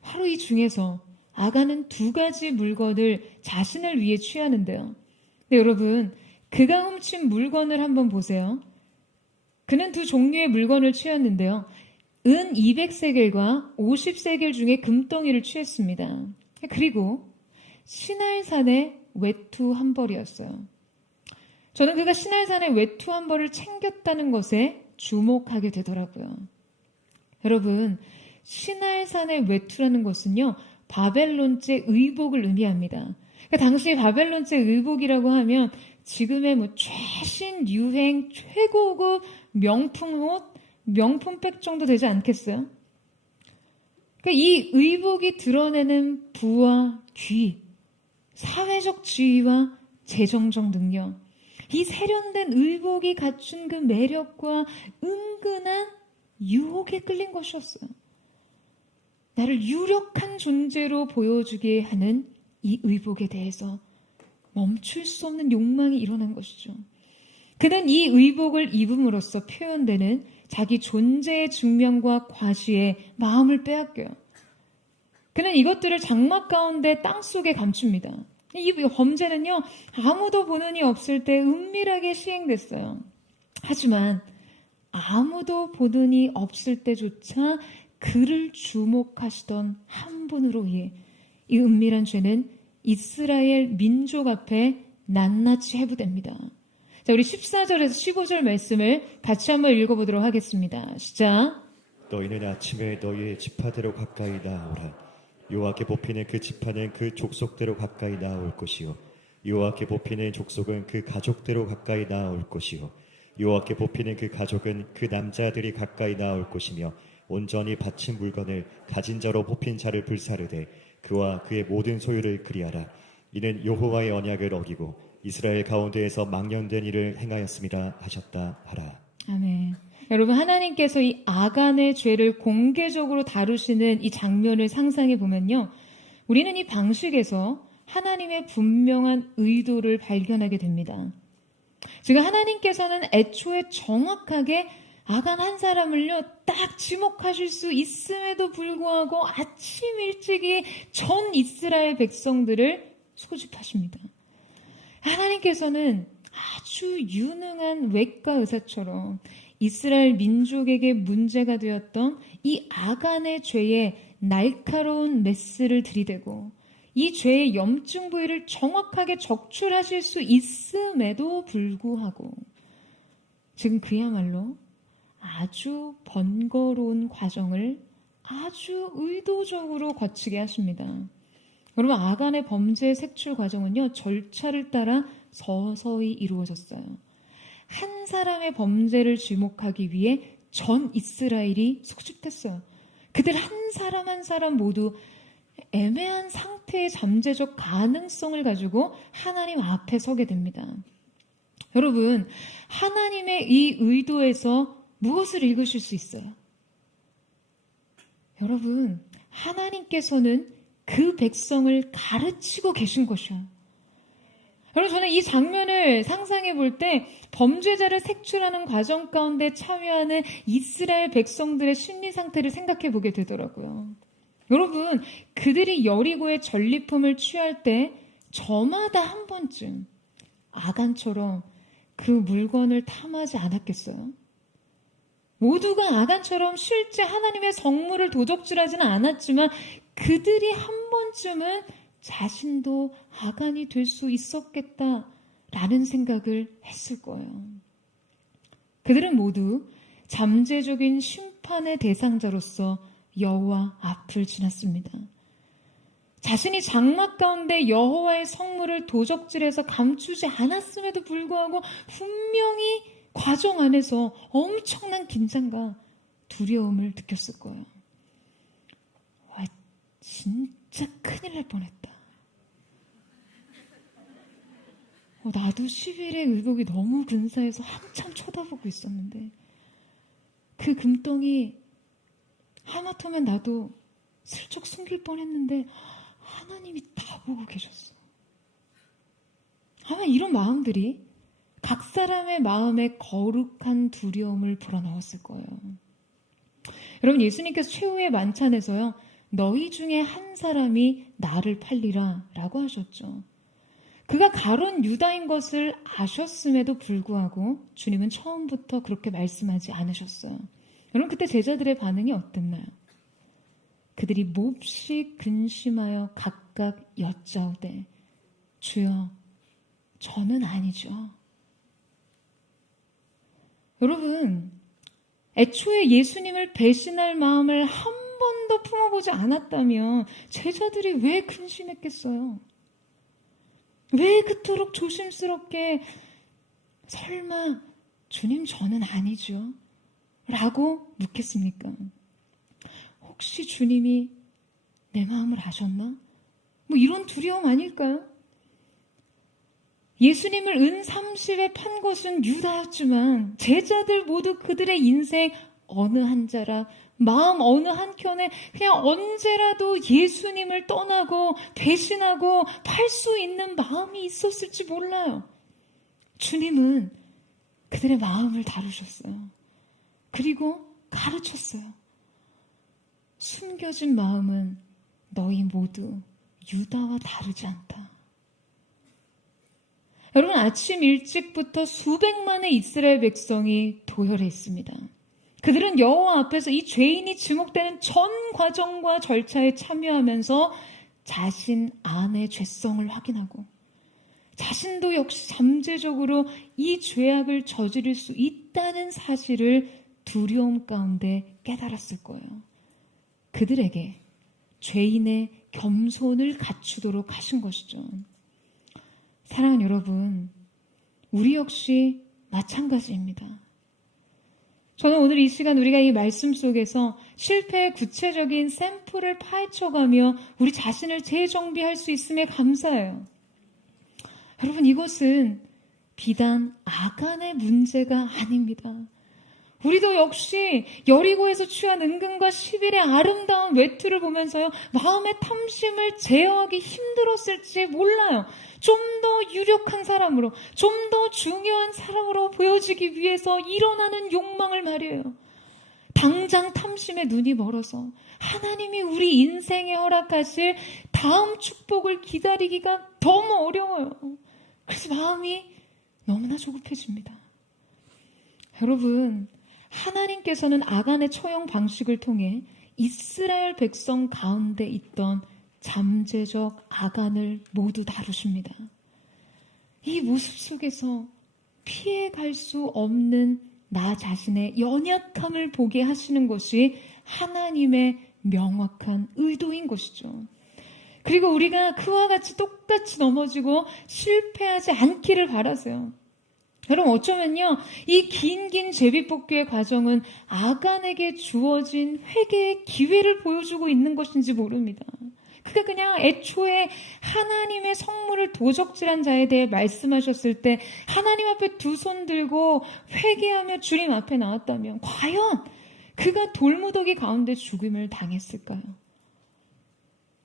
바로 이 중에서 아간은 두 가지 물건을 자신을 위해 취하는데요. 근데 여러분, 그가 훔친 물건을 한번 보세요. 그는 두 종류의 물건을 취했는데요. 은 200세겔과 50세겔 중에 금덩이를 취했습니다. 그리고 시날산의 외투 한 벌이었어요. 저는 그가 시날산의 외투 한 벌을 챙겼다는 것에 주목하게 되더라고요. 여러분, 시날산의 외투라는 것은요, 바벨론제 의복을 의미합니다. 그러니까 당시 바벨론제 의복이라고 하면 지금의 최신 유행 최고급 명품 옷, 명품백 정도 되지 않겠어요? 그러니까 이 의복이 드러내는 부와 귀, 사회적 지위와 재정적 능력, 이 세련된 의복이 갖춘 그 매력과 은근한 유혹에 끌린 것이었어요. 나를 유력한 존재로 보여주게 하는 이 의복에 대해서 멈출 수 없는 욕망이 일어난 것이죠. 그는 이 의복을 입음으로써 표현되는 자기 존재의 증명과 과시에 마음을 빼앗겨요. 그는 이것들을 장막 가운데 땅속에 감춥니다. 이 범죄는요, 아무도 보는 이 없을 때 은밀하게 시행됐어요. 하지만 아무도 보는 이 없을 때조차 그를 주목하시던 한 분으로 인해 이 은밀한 죄는 이스라엘 민족 앞에 낱낱이 해부됩니다. 자, 우리 14절에서 15절 말씀을 같이 한번 읽어보도록 하겠습니다. 시작. 너희는 아침에 너희의 지파대로 가까이 나아오라. 여호와께 뽑히는 그 지파는 그 족속대로 가까이 나아올 것이요 여호와께 뽑히는 족속은 그 가족대로 가까이 나아올 것이요 여호와께 뽑히는 그 가족은 그 남자들이 가까이 나아올 것이며 온전히 바친 물건을 가진 자로 뽑힌 자를 불사르되 그와 그의 모든 소유를 그리하라. 이는 여호와의 언약을 어기고 이스라엘 가운데에서 망령된 일을 행하였습니다 하셨다 하라. 아멘. 여러분, 하나님께서 이 아간의 죄를 공개적으로 다루시는 이 장면을 상상해 보면요, 우리는 이 방식에서 하나님의 분명한 의도를 발견하게 됩니다. 지금 하나님께서는 애초에 정확하게 아간 한 사람을요 딱 지목하실 수 있음에도 불구하고 아침 일찍이 전 이스라엘 백성들을 소집하십니다. 하나님께서는 아주 유능한 외과 의사처럼 이스라엘 민족에게 문제가 되었던 이 아간의 죄에 날카로운 메스를 들이대고 이 죄의 염증 부위를 정확하게 적출하실 수 있음에도 불구하고 지금 그야말로 아주 번거로운 과정을 아주 의도적으로 거치게 하십니다. 여러분, 아간의 범죄 색출 과정은요, 절차를 따라 서서히 이루어졌어요. 한 사람의 범죄를 지목하기 위해 전 이스라엘이 소집됐어요. 그들 한 사람 한 사람 모두 애매한 상태의 잠재적 가능성을 가지고 하나님 앞에 서게 됩니다. 여러분, 하나님의 이 의도에서 무엇을 읽으실 수 있어요? 여러분, 하나님께서는 그 백성을 가르치고 계신 것이요. 여러분, 저는 이 장면을 상상해 볼 때 범죄자를 색출하는 과정 가운데 참여하는 이스라엘 백성들의 심리 상태를 생각해 보게 되더라고요. 여러분, 그들이 여리고의 전리품을 취할 때 저마다 한 번쯤 아간처럼 그 물건을 탐하지 않았겠어요? 모두가 아간처럼 실제 하나님의 성물을 도적질하지는 않았지만 그들이 한 번쯤은 자신도 아간이 될 수 있었겠다라는 생각을 했을 거예요. 그들은 모두 잠재적인 심판의 대상자로서 여호와 앞을 지났습니다. 자신이 장막 가운데 여호와의 성물을 도적질해서 감추지 않았음에도 불구하고 분명히 과정 안에서 엄청난 긴장과 두려움을 느꼈을 거예요. 와, 진짜 큰일 날 뻔했다. 나도 10일의 의복이 너무 근사해서 한참 쳐다보고 있었는데 그 금덩이 하마터면 나도 슬쩍 숨길 뻔했는데 하나님이 다 보고 계셨어. 아마 이런 마음들이 각 사람의 마음에 거룩한 두려움을 불어넣었을 거예요. 여러분, 예수님께서 최후의 만찬에서요, 너희 중에 한 사람이 나를 팔리라 라고 하셨죠. 그가 가론 유다인 것을 아셨음에도 불구하고 주님은 처음부터 그렇게 말씀하지 않으셨어요. 여러분, 그때 제자들의 반응이 어땠나요? 그들이 몹시 근심하여 각각 여짜오되 주여 저는 아니죠. 여러분, 애초에 예수님을 배신할 마음을 한 번도 품어보지 않았다면 제자들이 왜 근심했겠어요? 왜 그토록 조심스럽게 설마 주님 저는 아니죠? 라고 묻겠습니까? 혹시 주님이 내 마음을 아셨나? 뭐 이런 두려움 아닐까요? 예수님을 은 30에 판 것은 유다였지만 제자들 모두 그들의 인생 어느 한 자락, 마음 어느 한켠에 그냥 언제라도 예수님을 떠나고 배신하고 팔 수 있는 마음이 있었을지 몰라요. 주님은 그들의 마음을 다루셨어요. 그리고 가르쳤어요. 숨겨진 마음은 너희 모두 유다와 다르지 않다. 여러분, 아침 일찍부터 수백만의 이스라엘 백성이 도열했습니다. 그들은 여호와 앞에서 이 죄인이 지목되는 전 과정과 절차에 참여하면서 자신 안의 죄성을 확인하고 자신도 역시 잠재적으로 이 죄악을 저지를 수 있다는 사실을 두려움 가운데 깨달았을 거예요. 그들에게 죄인의 겸손을 갖추도록 하신 것이죠. 사랑하는 여러분, 우리 역시 마찬가지입니다. 저는 오늘 이 시간 우리가 이 말씀 속에서 실패의 구체적인 샘플을 파헤쳐가며 우리 자신을 재정비할 수 있음에 감사해요. 여러분, 이것은 비단 아간의 문제가 아닙니다. 우리도 역시 여리고에서 취한 은근과 시빌의 아름다운 외투를 보면서요, 마음의 탐심을 제어하기 힘들었을지 몰라요. 좀 더 유력한 사람으로, 좀 더 중요한 사람으로 보여지기 위해서 일어나는 욕망을 말이에요. 당장 탐심에 눈이 멀어서 하나님이 우리 인생에 허락하실 다음 축복을 기다리기가 너무 어려워요. 그래서 마음이 너무나 조급해집니다. 여러분, 하나님께서는 아간의 처형 방식을 통해 이스라엘 백성 가운데 있던 잠재적 아간을 모두 다루십니다. 이 모습 속에서 피해갈 수 없는 나 자신의 연약함을 보게 하시는 것이 하나님의 명확한 의도인 것이죠. 그리고 우리가 그와 같이 똑같이 넘어지고 실패하지 않기를 바라세요. 여러분, 어쩌면요, 이 긴 제비뽑기의 과정은 아간에게 주어진 회개의 기회를 보여주고 있는 것인지 모릅니다. 그가 그냥 애초에 하나님의 성물을 도적질한 자에 대해 말씀하셨을 때 하나님 앞에 두 손 들고 회개하며 주님 앞에 나왔다면 과연 그가 돌무더기 가운데 죽임을 당했을까요?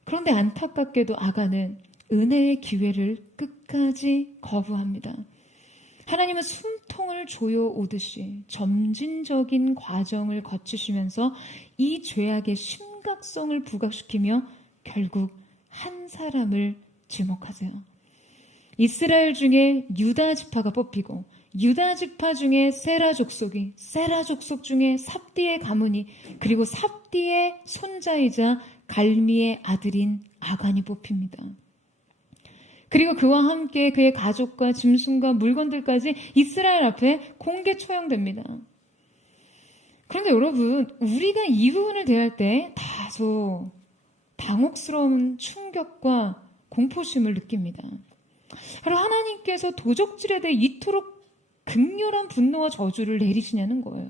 그런데 안타깝게도 아간은 은혜의 기회를 끝까지 거부합니다. 하나님은 숨통을 조여 오듯이 점진적인 과정을 거치시면서 이 죄악의 심각성을 부각시키며 결국 한 사람을 지목하세요. 이스라엘 중에 유다 지파가 뽑히고 유다 지파 중에 세라 족속이, 세라 족속 중에 삽디의 가문이, 그리고 삽디의 손자이자 갈미의 아들인 아간이 뽑힙니다. 그리고 그와 함께 그의 가족과 짐승과 물건들까지 이스라엘 앞에 공개 처형됩니다. 그런데 여러분, 우리가 이 부분을 대할 때 다소 당혹스러운 충격과 공포심을 느낍니다. 바로 하나님께서 도적질에 대해 이토록 극렬한 분노와 저주를 내리시냐는 거예요.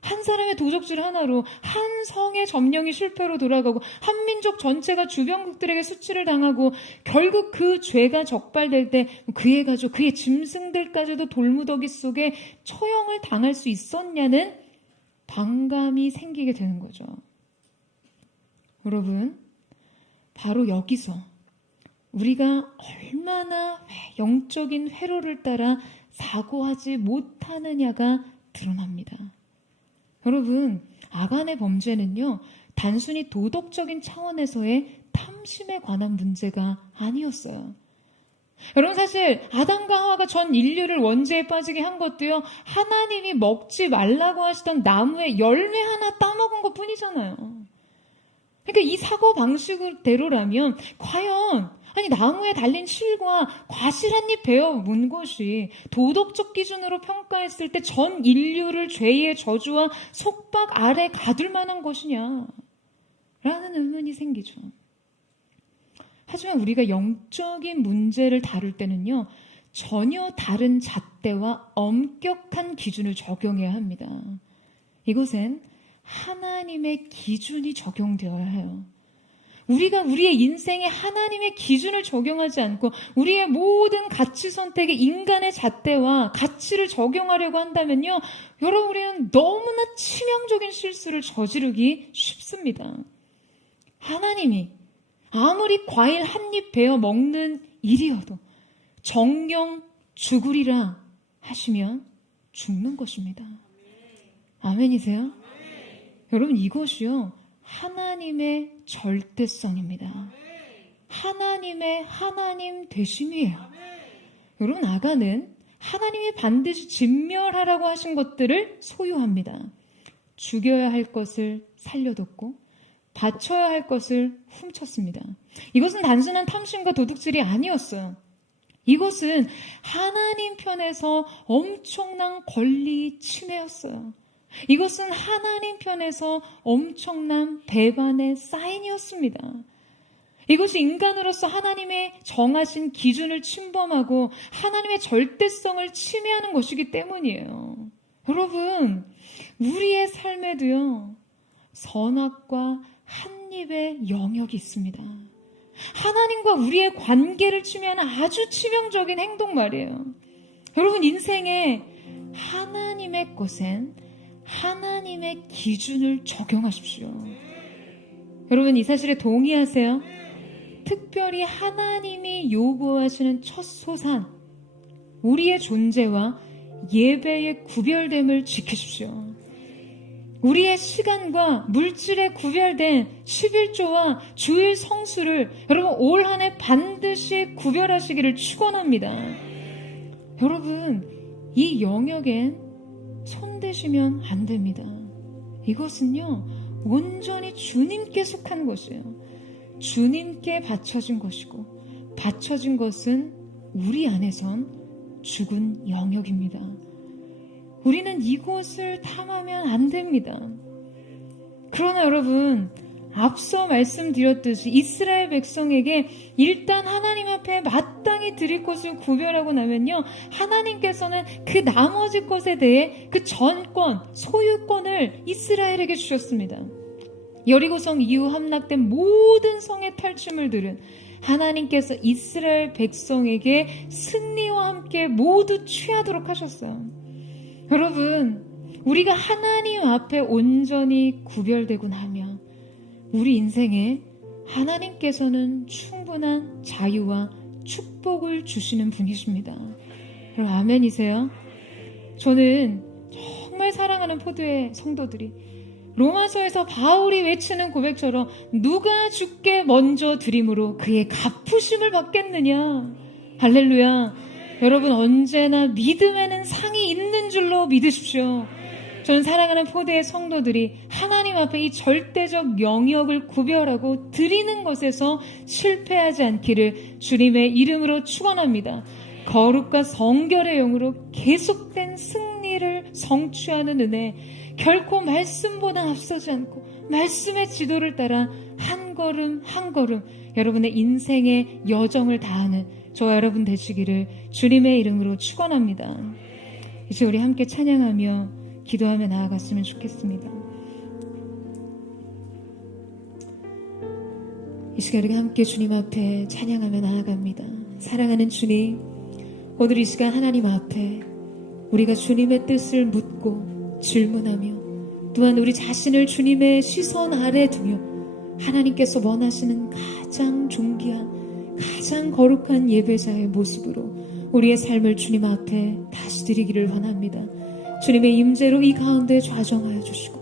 한 사람의 도적질 하나로 한 성의 점령이 실패로 돌아가고 한 민족 전체가 주변국들에게 수치를 당하고 결국 그 죄가 적발될 때 그의 가족, 그의 짐승들까지도 돌무더기 속에 처형을 당할 수 있었냐는 반감이 생기게 되는 거죠. 여러분, 바로 여기서 우리가 얼마나 영적인 회로를 따라 사고하지 못하느냐가 드러납니다. 여러분, 아간의 범죄는요, 단순히 도덕적인 차원에서의 탐심에 관한 문제가 아니었어요. 여러분, 사실 아담과 하와가 전 인류를 원죄에 빠지게 한 것도요, 하나님이 먹지 말라고 하시던 나무의 열매 하나 따먹은 것 뿐이잖아요. 그러니까 이 사고 방식대로라면 과연 나무에 달린 실과 과실 한 입 베어 문 것이 도덕적 기준으로 평가했을 때 전 인류를 죄의 저주와 속박 아래 가둘 만한 것이냐 라는 의문이 생기죠. 하지만 우리가 영적인 문제를 다룰 때는요, 전혀 다른 잣대와 엄격한 기준을 적용해야 합니다. 이것은 하나님의 기준이 적용되어야 해요. 우리가 우리의 인생에 하나님의 기준을 적용하지 않고 우리의 모든 가치 선택에 인간의 잣대와 가치를 적용하려고 한다면요, 여러분, 우리는 너무나 치명적인 실수를 저지르기 쉽습니다. 하나님이 아무리 과일 한 입 베어 먹는 일이어도 정령 죽으리라 하시면 죽는 것입니다. 아멘이세요? 여러분, 이것이요, 하나님의 절대성입니다. 하나님의 하나님 되심이에요. 여러분, 아간은 하나님이 반드시 진멸하라고 하신 것들을 소유합니다. 죽여야 할 것을 살려뒀고 바쳐야 할 것을 훔쳤습니다. 이것은 단순한 탐심과 도둑질이 아니었어요. 이것은 하나님 편에서 엄청난 권리 침해였어요. 이것은 하나님 편에서 엄청난 배반의 사인이었습니다. 이것이 인간으로서 하나님의 정하신 기준을 침범하고 하나님의 절대성을 침해하는 것이기 때문이에요. 여러분, 우리의 삶에도요, 선악과 한 입의 영역이 있습니다. 하나님과 우리의 관계를 침해하는 아주 치명적인 행동 말이에요. 여러분, 인생에 하나님의 것엔 하나님의 기준을 적용하십시오. 여러분, 이 사실에 동의하세요? 특별히 하나님이 요구하시는 첫 소산, 우리의 존재와 예배의 구별됨을 지키십시오. 우리의 시간과 물질에 구별된 11조와 주일 성수를 여러분 올 한 해 반드시 구별하시기를 축원합니다. 여러분, 이 영역엔 손대시면 안 됩니다. 이것은요, 온전히 주님께 속한 것이에요. 주님께 바쳐진 것이고, 바쳐진 것은 우리 안에선 죽은 영역입니다. 우리는 이곳을 탐하면 안 됩니다. 그러나 여러분, 앞서 말씀드렸듯이 이스라엘 백성에게 일단 하나님 앞에 마땅히 드릴 것을 구별하고 나면요, 하나님께서는 그 나머지 것에 대해 그 전권, 소유권을 이스라엘에게 주셨습니다. 여리고성 이후 함락된 모든 성의 탈춤을 들은 하나님께서 이스라엘 백성에게 승리와 함께 모두 취하도록 하셨어요. 여러분, 우리가 하나님 앞에 온전히 구별되고 나면 우리 인생에 하나님께서는 충분한 자유와 축복을 주시는 분이십니다. 여러분, 아멘이세요? 저는 정말 사랑하는 포도의 성도들이 로마서에서 바울이 외치는 고백처럼 누가 주께 먼저 드림으로 그의 갚으심을 받겠느냐. 할렐루야. 여러분, 언제나 믿음에는 상이 있는 줄로 믿으십시오. 저는 사랑하는 포대의 성도들이 하나님 앞에 이 절대적 영역을 구별하고 드리는 것에서 실패하지 않기를 주님의 이름으로 축원합니다. 거룩과 성결의 영으로 계속된 승리를 성취하는 은혜, 결코 말씀보다 앞서지 않고 말씀의 지도를 따라 한 걸음 한 걸음 여러분의 인생의 여정을 다하는 저와 여러분 되시기를 주님의 이름으로 축원합니다. 이제 우리 함께 찬양하며 기도하며 나아갔으면 좋겠습니다. 이 시간 우리가 함께 주님 앞에 찬양하며 나아갑니다. 사랑하는 주님, 오늘 이 시간 하나님 앞에 우리가 주님의 뜻을 묻고 질문하며 또한 우리 자신을 주님의 시선 아래 두며 하나님께서 원하시는 가장 존귀한 가장 거룩한 예배자의 모습으로 우리의 삶을 주님 앞에 다시 드리기를 원합니다. 주님의 임재로 이 가운데 좌정하여 주시고,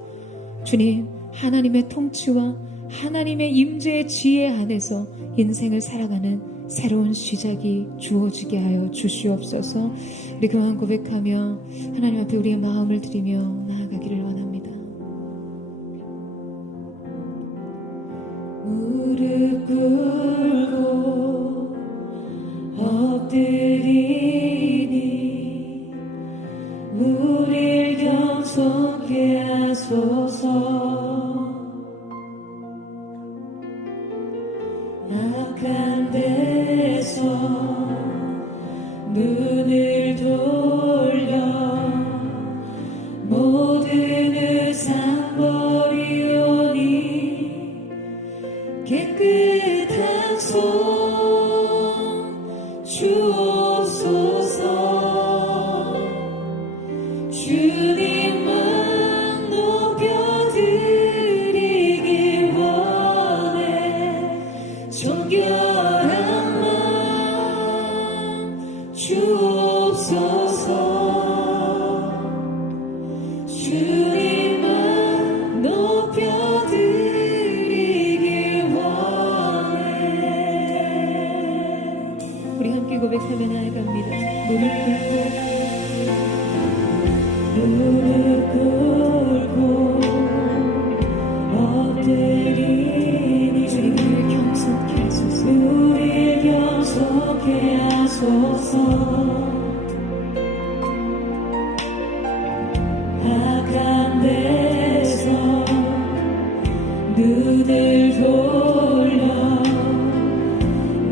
주님, 하나님의 통치와 하나님의 임재의 지혜 안에서 인생을 살아가는 새로운 시작이 주어지게 하여 주시옵소서. 우리 그만 고백하며 하나님 앞에 우리의 마음을 드리며 나아가기를 원합니다. 무릎 꿇고 엎드리니 우릴 겸손케 하소서. 악한 데서 눈을 돌려 모든 주옵소서. 주님만 높여드리기 원해. 정결한 맘 주옵소서. 주님만 높여드리기 원해. 우리 함께 고백하며 나아갑니다. 무릎 꿇고 엎드리니 주님 우리를 경속케 하소서. 우리를 경속케 하소서. 악한 데서 눈을 돌려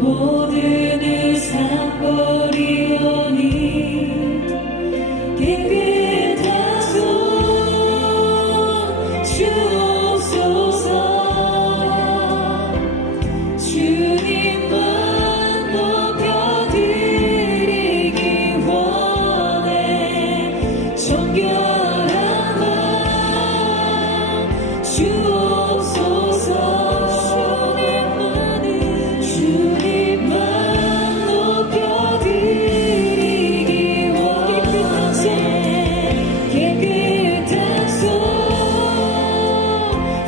모든 의상 버리오니 깨끗한 손 주옵소서. 주님만 높여드리기 원해. 정결한 맘 주옵소서. 주님만 높여드리기 원해. 깨끗한 손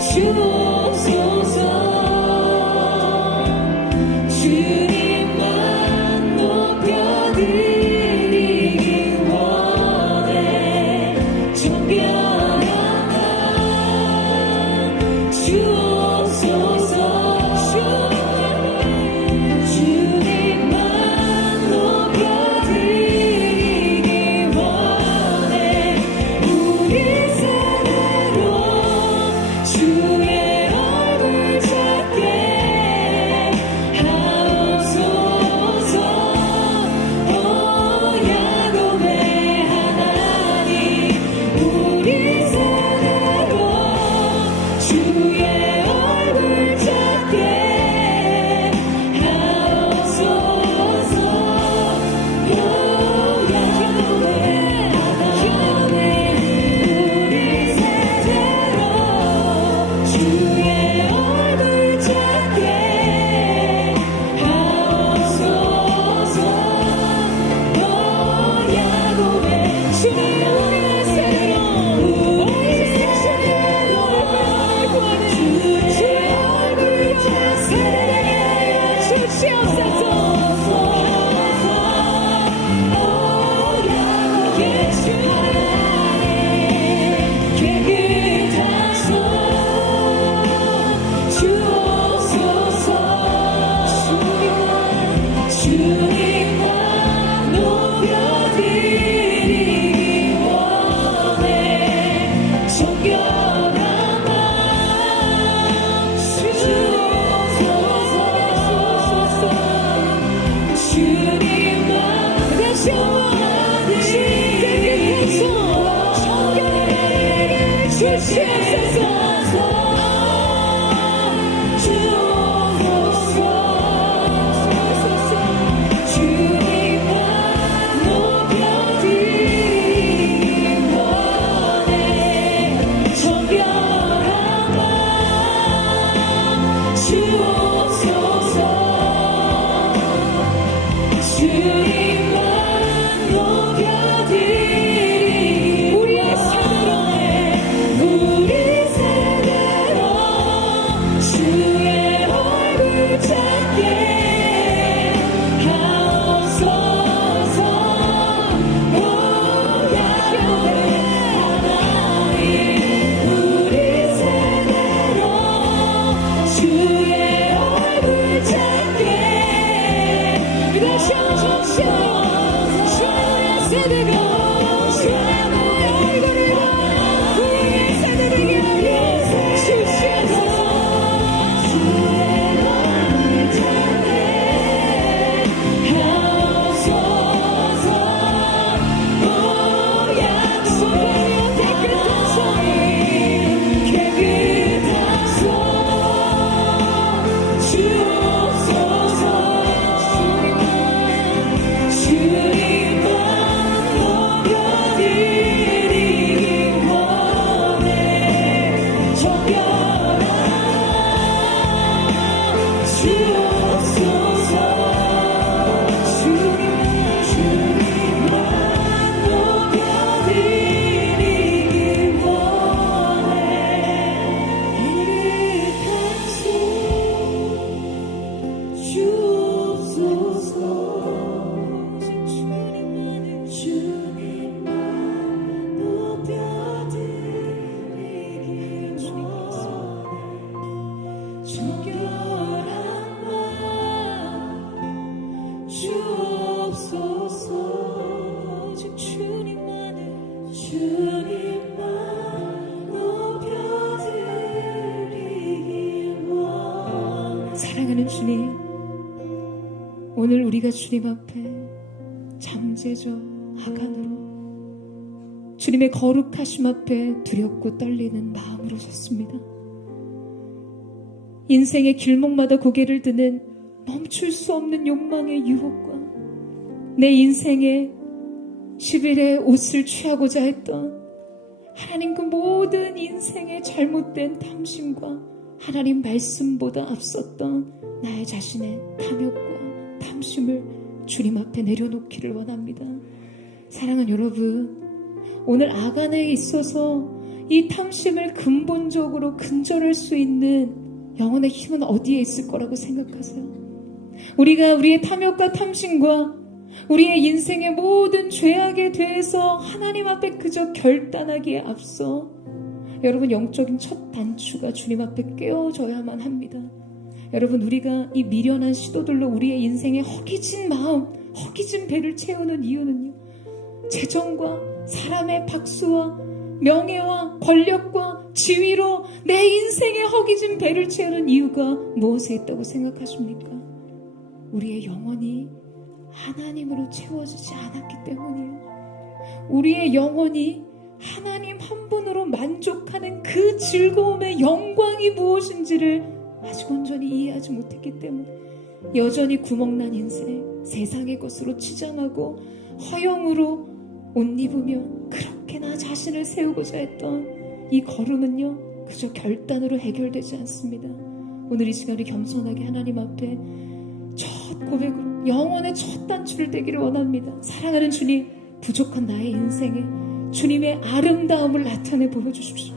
주옵소서. 주님만 높여드리기 원해. 정결한 맘 주옵소서. 주님만 높여드리기 원해. 우리 세대로 주의 얼굴 찾게 하옵소서. 오 야곱의 하나님 우리 세대로 주의 얼굴 찾게 하옵소서. 오 야곱의 하나님 우리 세대로 주의 얼굴 찾게 하옵소서. 오 야곱의 주의 얼굴 세대로 우리 세대로 주의 얼굴 찾게 주시옵소서. 오 야곱의 깨끗한 손 주옵소서. 주님만 높여드리기 원해. 정결한 맘 주옵소서. 주님만 다시 한번 깨끗한 손 정결하게 주시옵소서. 주님만 높여드리기 원해. 정결한 맘 주옵소서. 주님만 높여드리기 우리 세대로 우리 세대로 주의 얼굴 찾게 하옵소서. 오 야곱의 하나님 우리 세대로 주의 얼굴 찾게 다시 한번 주의 세대가 주의 얼굴을 우리 세대에게 주시옵소서. 주의 얼굴 찾게 하옵소서. 오 약속하여 깨끗한 손이 깨끗한 손 주옵소서. 주님만 오늘 우리가 주님 앞에 잠재적 하간으로 주님의 거룩하심 앞에 두렵고 떨리는 마음으로 섰습니다. 인생의 길목마다 고개를 드는 멈출 수 없는 욕망의 유혹과 내 인생의 10일의 옷을 취하고자 했던 하나님 그 모든 인생의 잘못된 탐심과 하나님 말씀보다 앞섰던 나의 자신의 탐욕과 탐심을 주님 앞에 내려놓기를 원합니다. 사랑하는 여러분, 오늘 아간에 있어서 이 탐심을 근본적으로 근절할 수 있는 영혼의 힘은 어디에 있을 거라고 생각하세요? 우리가 우리의 탐욕과 탐심과 우리의 인생의 모든 죄악에 대해서 하나님 앞에 그저 결단하기에 앞서 여러분, 영적인 첫 단추가 주님 앞에 깨어져야만 합니다. 여러분, 우리가 이 미련한 시도들로 우리의 인생의 허기진 마음, 허기진 배를 채우는 이유는요, 재정과 사람의 박수와 명예와 권력과 지위로 내 인생의 허기진 배를 채우는 이유가 무엇에 있다고 생각하십니까? 우리의 영혼이 하나님으로 채워지지 않았기 때문이에요. 우리의 영혼이 하나님 한 분으로 만족하는 그 즐거움의 영광이 무엇인지를 아직 온전히 이해하지 못했기 때문에 여전히 구멍난 인생, 세상의 것으로 치장하고 허영으로 옷 입으며 그렇게 나 자신을 세우고자 했던 이 걸음은요, 그저 결단으로 해결되지 않습니다. 오늘 이 시간 우리 겸손하게 하나님 앞에 첫 고백으로 영혼의 첫 단추를 떼기를 원합니다. 사랑하는 주님, 부족한 나의 인생에 주님의 아름다움을 나타내 보여주십시오.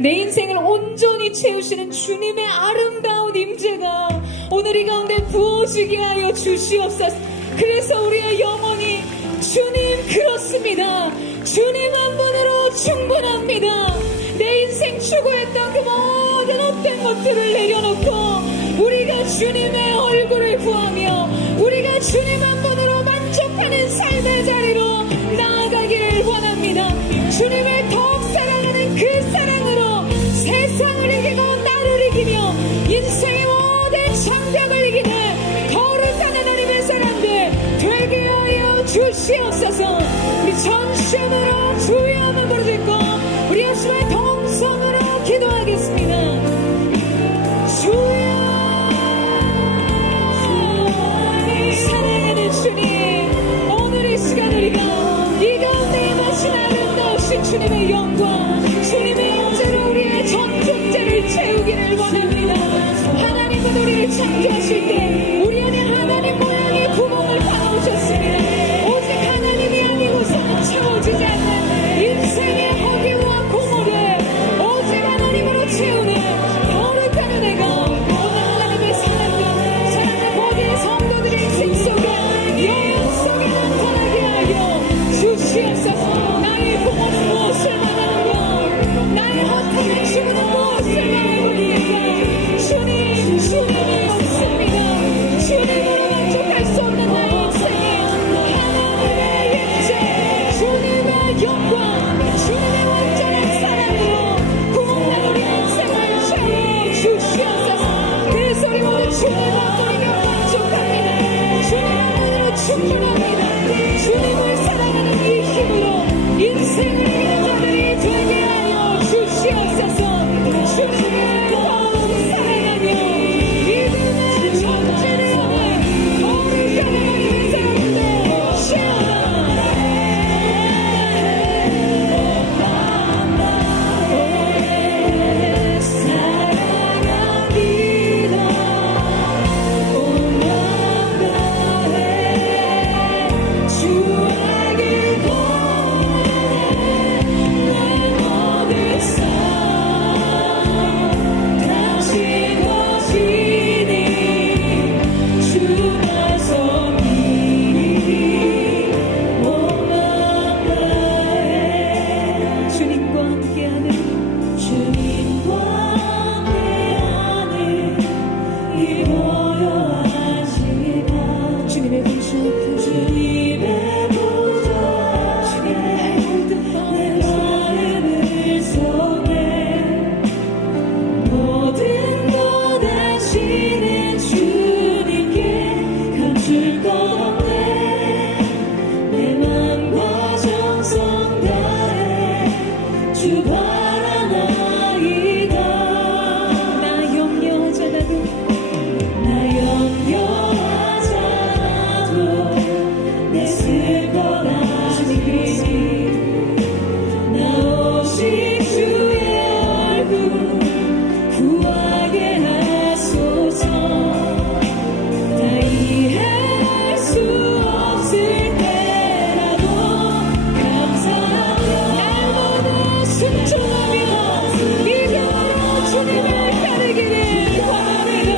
내 인생을 온전히 채우시는 주님의 아름다운 임재가 오늘 이 가운데 부어지게 하여 주시옵소서. 그래서 우리의 영혼이 주님 그렇습니다. 주님 한 분으로 충분합니다. 내 인생 추구했던 그 모든 헛된 것들을 내려놓고 우리가 주님의 얼굴을 구하며 우리가 주님 한 분으로 만족하는 삶의 자리로 나아가기를 원합니다. 주님을 더욱 사랑하는 그 사랑으로 세상을 이기고 나를 이기며 인생의 모든 장벽을 이기는 거룩한 하나님의 사람들 되게 하여 주시옵소서. 우리 전심으로 주의 한번 부르짖고 우리 예수의 동성으로 기도하겠습니다. 주여, 사랑하는 주님, 오늘 이 시간 우리가 이 가운데 임하신 아름다우신 주님의 영광, 주님의 영재로 우리의 전존재를 채우기를 원합니다. 하나님은 우리를 창조하실 때 우리 안에 하나님 모양의 구멍을 파놓으셨습니다. 오직 하나님이 아니고서는 채워지지 않는 인생의 허기와 공허를 오직 하나님으로 채우는 거룩한 은혜가 오늘 하나님의 사랑과 사랑의 거기에 성도들의 인생 속에 여행 속에 나타나게 하여 주시옵소서. 나의 부모는 무엇을 말하는가? 나의 헛된 친구는 무엇을 말하는가? 주님, 주님이 없습니다. 주님으로 만족할 수 없는 나의 인생에 하나님의 임재, 주님의 영광, 주님의 완전한 사랑으로 구원한 우리 인생을 채워 주시옵소서. 그래서 우리 모두 주님만으로 만족합니다. 주님만으로 충분합니다. 주님을 사랑하는 이 힘으로 인생을 이기는 자들이 되게 하여 주시옵소서. 주님을 더욱 사랑하며 믿음의 전진을 향해 거룩한 하나님의 사랑들 주님과 함께하는 이 고요하시다. 주님의 보좌 앞에 주님의 보좌 주님의 모든 속에 모든 것 하시는 주님께 감사 줄 것 같네. 내 맘과 정성 다해 주 바라나이다. 나 염려하잖아도 내 슬퍼라 주님 나 오직 주의 얼굴 구하게 하소서. 다 이해할 수 없을 때라도 감사하며 날마다 순종하며 믿음으로 주님을 따르기를 바라며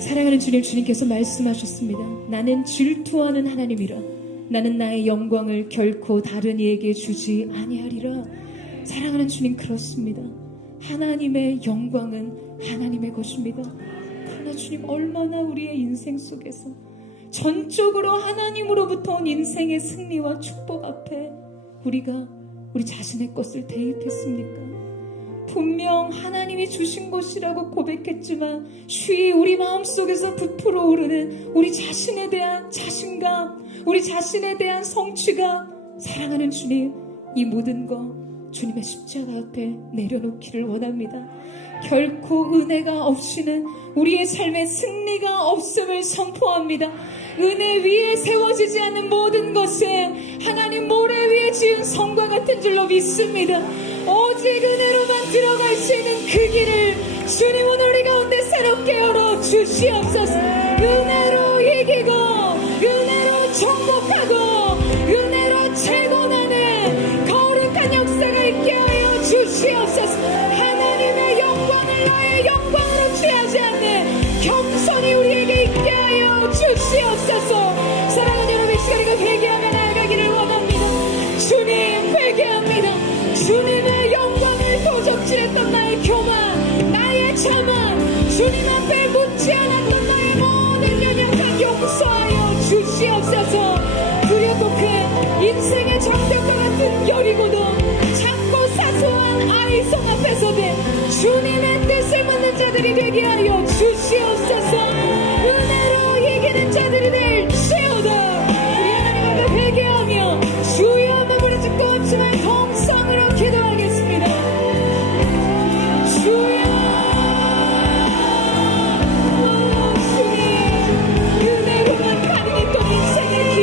사랑하는 주님, 주님께서 말씀하셨습니다. 나는 질투하는 하나님이라. 나는 나의 영광을 결코 다른 이에게 주지 아니하리라. 사랑하는 주님, 그렇습니다. 하나님의 영광은 하나님의 것입니다. 그러나 주님, 얼마나 우리의 인생 속에서 전적으로 하나님으로부터 온 인생의 승리와 축복 앞에 우리가 우리 자신의 것을 대입했습니까? 분명 하나님이 주신 것이라고 고백했지만 쉬이 우리 마음속에서 부풀어 오르는 우리 자신에 대한 자신감, 우리 자신에 대한 성취감, 사랑하는 주님, 이 모든 것 주님의 십자가 앞에 내려놓기를 원합니다. 결코 은혜가 없이는 우리의 삶에 승리가 없음을 선포합니다. 은혜 위에 세워지지 않는 모든 것은 하나님 모래 위에 지은 성과 같은 줄로 믿습니다. 오직 은혜로만 들어갈 수 있는 그 길을 주님 오늘 우리 가운데 새롭게 열어 주시옵소서. 은혜로 이기고 은혜로 정복하고 은혜로 재건하는 거룩한 역사가 있게 하여 주시옵소서. 하나님의 영광을 나의 영광으로 취하지 않는 겸손이 우리에게 있게 하여 주시옵소서. 사랑하는 여러분, 이 시간에 회개하며 나아가기를 원합니다. 주님, 회개합니다. 주님의 영광을 도적질했던 나의 교만, 나의 자만, 주님 앞에 묻지 않았던 나의 모든 연약함 용서하여 주시옵소서. 두렵고 큰 인생의 정벽과 같은 여리고도 작고 사소한 아이 손 앞에서도 주님의 뜻을 묻는 자들이 되게 하여 주시옵소서. 은혜로 이기는 자들이 될지어다. 우리 하나님 앞에 회개하며 주여 한번 부르짖고 없지만 동성으로 기도하겠습니다. 주여, 주님, 은혜로만 가능했던 인생의 길,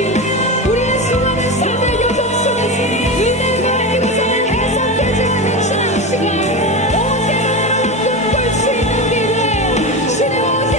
우리의 수많은 삶의 여정 속에서 은혜가 아니고서는 해석되지 않는 지난 시간, 오직 꿈꿀 수 있는 우리를 주님 오직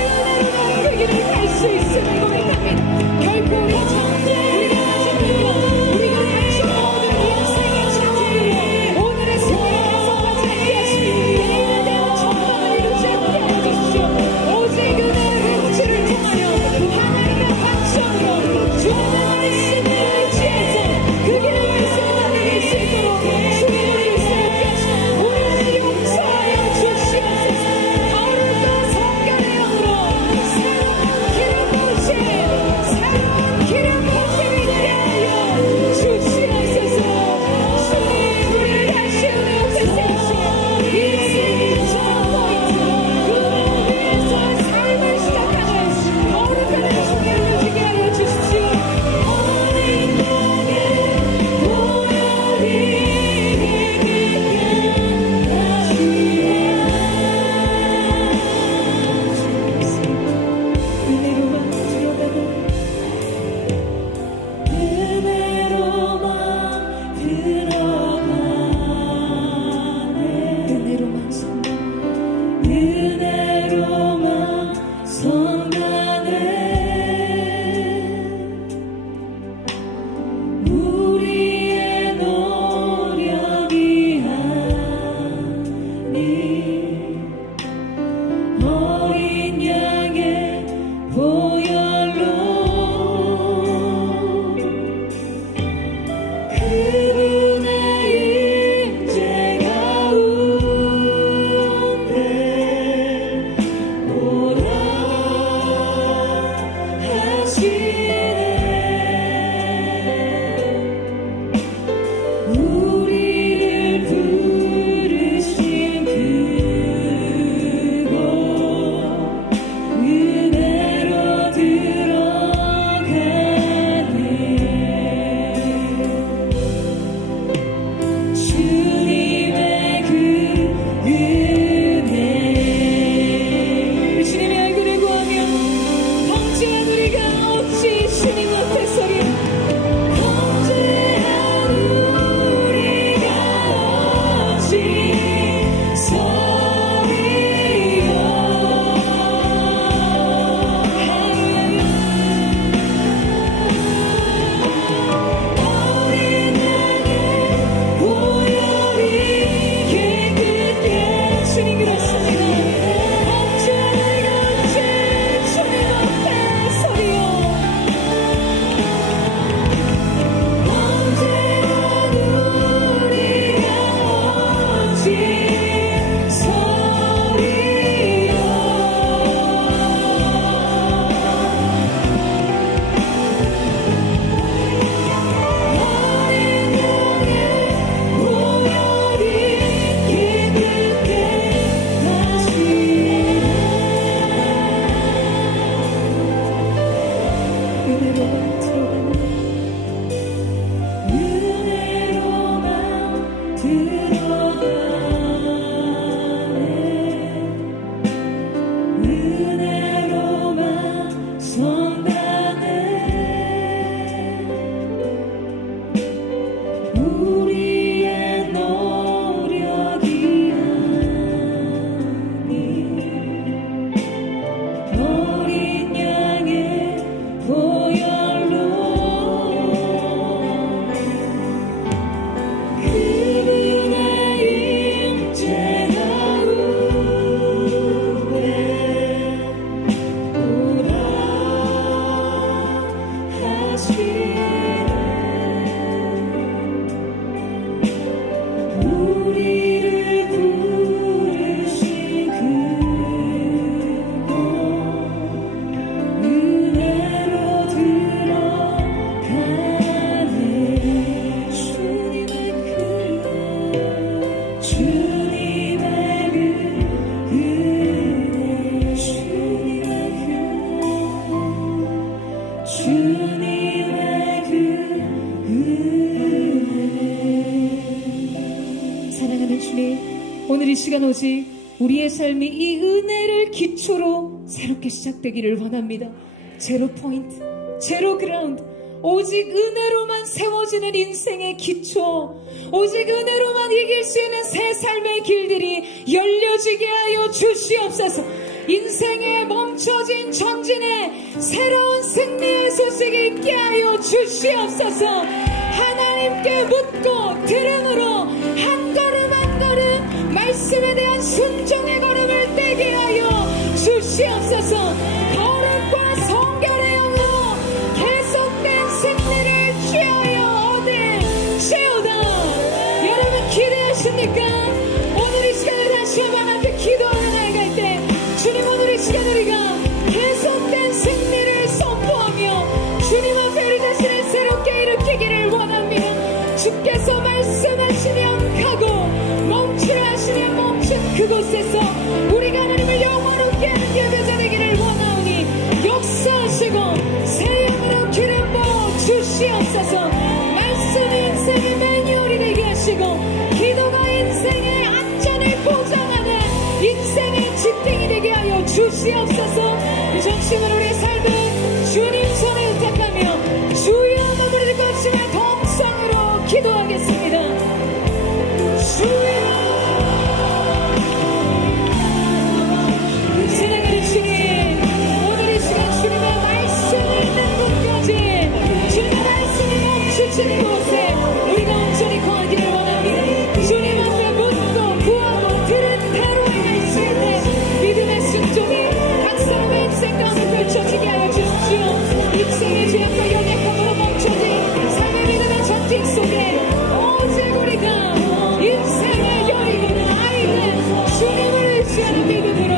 우리를 부르신 그곳 은혜로 들어가네. 주님의 그 은혜, 주님의 얼굴을 구하며 범죄한 우리가 어찌 주님 앞에 서리, 범죄한 우리가 어찌 서리요. 어린 양의 보혈이 깨끗게, 주님 그렇습니다. 범죄한 우리가 어찌 주님 앞에 서리요. 범죄한 우리가 어찌 서리요. 어린 양의 보혈이 깨끗게 하시네. 은혜로만 들어가네. 은혜로만 들어가네. 은혜로만 성당에 우리의 노력이 아닌 어린 양의 보혈로 그분의 임재가 우에 오라 하시네. 우리를 부르신 그곳 은혜로 들어가네. 주님의 그 은혜, 주님의 그 은혜. 사랑하는 주님, 오늘 이 시간 오직 우리의 삶이 이 은혜를 기초로 새롭게 시작되기를 원합니다. 제로 포인트, 제로 그라운드, 오직 은혜로만 세워지는 인생의 기초, 오직 은혜로만 이길 수 있는 새 삶의 길들이 열려지게 하여 주시옵소서. 인생에 멈춰진 전진에 새로운 승리의 소식이 있게 하여 주시옵소서. 하나님께 묻고 들음으로 한 걸음 한 걸음 말씀에 대한 순종의 걸음을 떼게 하여 주시옵소서. 거룩과 성결의 영으로 계속된 승리를 취하여 얻을 채우다. 여러분 기대하십니까? 오늘 이 시간을 다시 한번 앞에 기도하는 나아갈 때 주님, 오늘 이 시간 우리가 계속된 승리를 선포하며 주님 앞에 우리 자신을 새롭게 일으키기를 원합니다. 주께서 말씀하시면 가고 멈추라 하시면 멈춘 그곳에서 우리가 하나님을 영원롭게 하는 예배자 되기를 원하오니 역사하시고 새 영으로 기름 부어 주시옵소서. 말씀이 인생의 매뉴얼이 되게 하시고 기도가 인생의 안전을 보장하는 인생의 지탱이 되게 하여 주시옵소서. 이 전심으로 우리의 삶은 주님 손에 의탁하며 주여 마무리를 거치며 동성으로 기도하겠습니다. 주여. 사랑하는 주님, 오늘 이 시간 주님의 말씀을 있는 곳까지 주님의 말씀이 멈추신 곳에 우리가 온전히 거하기를 원합니다. 주님 앞에 묻고 구하고 들은 대로 행할 수 있는 믿음의 순종이 각 사람의 인생 가운데 펼쳐지게 하여 주십시오. 인생의 죄악과 연약함으로 멈춰진 삶의 믿음의 전진 속에 오직 우리가 인생의 여리고는 아이는 주님을 의지하는 믿음으로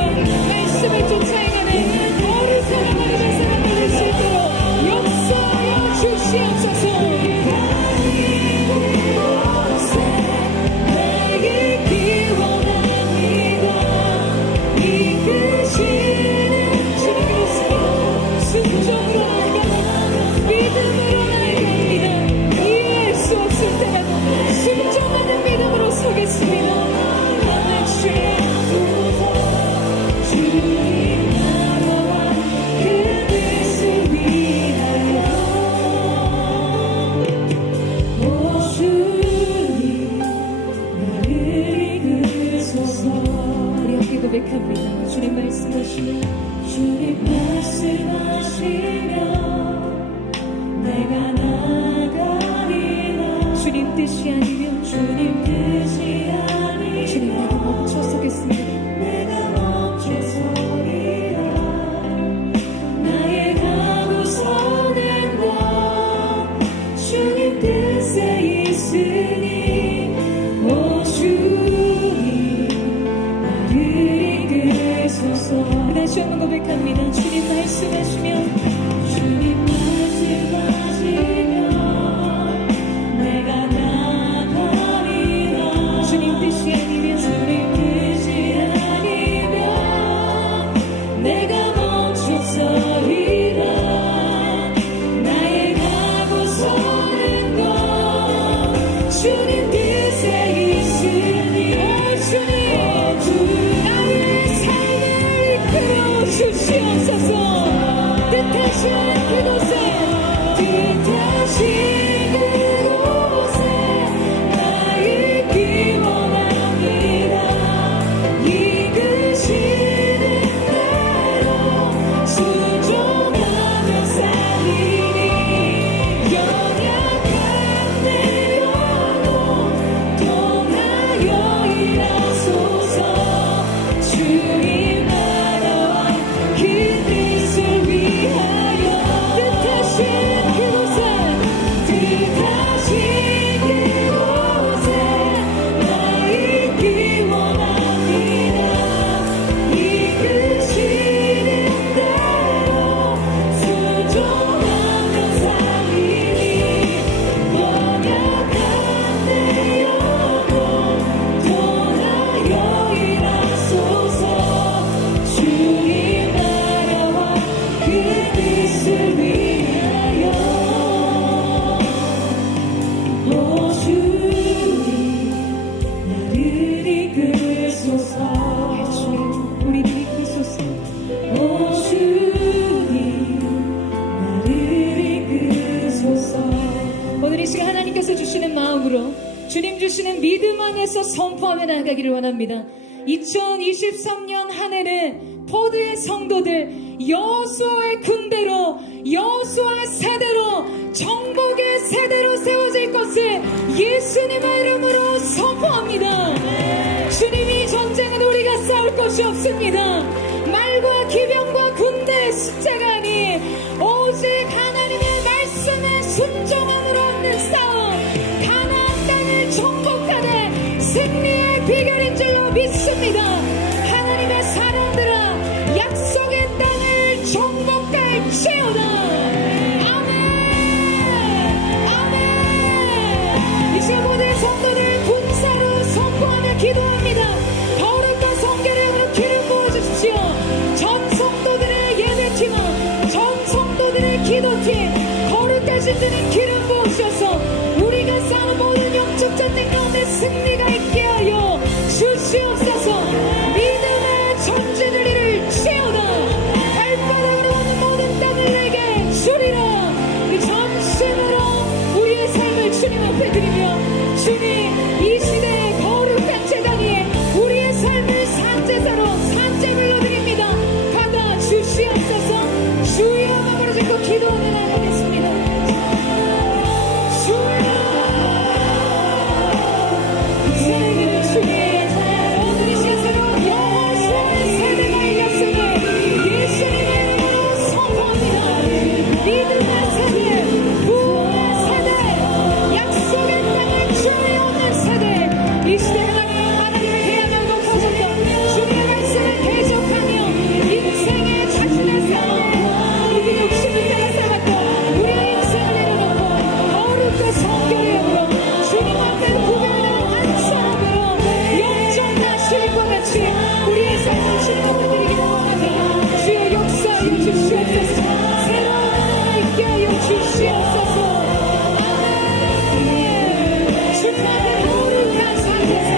말씀을 쫓아 행하는 거룩한 하나님의 사람을 될 수 있도록 그곳에 뜻하신 그곳에 나 있기 원합니다. 이끄시는 대로 순종하며 살리니 연약한 내 영혼 통하여 일하소서. 주님 나라와 그 뜻을 위하여 뜻하신 그곳에 나 있기 원합니다. 이끄시는 대로 순종하며 살리니 연약한 내 영혼 통하여 일하소서. 주님 나라와 그 뜻을 위하여 오 주님 나를 이끄소서. 우리를 이끄소서. 오 주님 나를 이끄소서. 오늘 이 시간 하나님께서 주시는 마음으로 주님 주시는 믿음 안에서 선포하며 나아가기를 원합니다. 2023년 한 해는 포도의 성도들 여호수아의 군대로 여호수아의 세대로 정복의 세대로 세워질 것을 예수님의 이름으로 선포합니다. 주님이 전쟁은 우리가 싸울 것이 없습니다. 말과 기병과 군대의 숫자가 아닌 오직 하나님의 말씀에 순종함으로 얻는 싸움, 가나안 땅을 정복하는 승리의 비결인 줄로 믿습니다. 하나님의 사람들아, 약속의 땅을 정복할지어다. 아멘. 아멘. 이 시간 모든 성도들 군사로 선포하며 기도합니다. 거룩한 성결의 기름 부어주십시오. 전 성도들의 예배팀원, 전 성도들의 기도팀, 거룩하신 주님 기름 부어주셔서 우리가 싸우는 모든 영적 전쟁 가운데 승리가 있게 하여 주시옵소서. 믿음의 전진을 이룰지어다. 발바닥으로 오는 모든 땅을 내게 주리라. 우리 전심으로 우리의 삶을 주님 앞에 드리며, 주님 이 시대의 거룩한 재단 위에 우리의 삶을 산제사로 산제물로 드립니다. 받아 주시옵소서. 주여 마음으로 짓고 기도하며 나가겠습니다. 주여 세계의 주님, 오늘 이 시간 새로운 영원한 세대가 일렸으니 예수님의 이름으로 선포합니다. 믿음의 세대, 구원의 세대, 약속의 땅을 주의 얻는 세대, 이 시대 하나님의 계약을 높아졌던 주님의 말씀을 계속하며 인생의 자신의 삶에 우리 욕심을 따라 살았던 우리의 인생을 내려놓고 거룩한 성결의 영으로 주님 앞에 구별되는 한 사람으로 영전하실 것 같이 우리의 삶을 주님 앞에 드리기를 원합니다. 주여 역사하여 주시옵소서. 새로운 하나가 있게 하여 주시옵소서. 아멘. 주님 앞에 거룩한 산제사,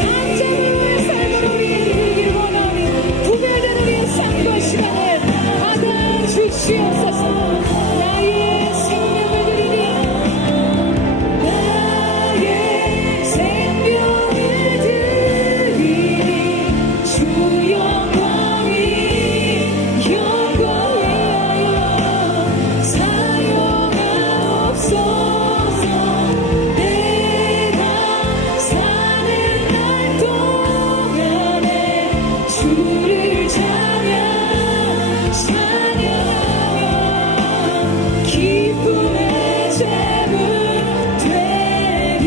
산제물의 삶을 우리에게 드리기를 원하오니 구별된 우리의 삶과 시간을 받아 주시옵소서. 나의 생명을 드리니 나의 생명을 드리니 주 영광이 영광이여 사용하옵소서. 내가 사는 날 동안에 주를 찬양하며 기쁨의 제물 되리.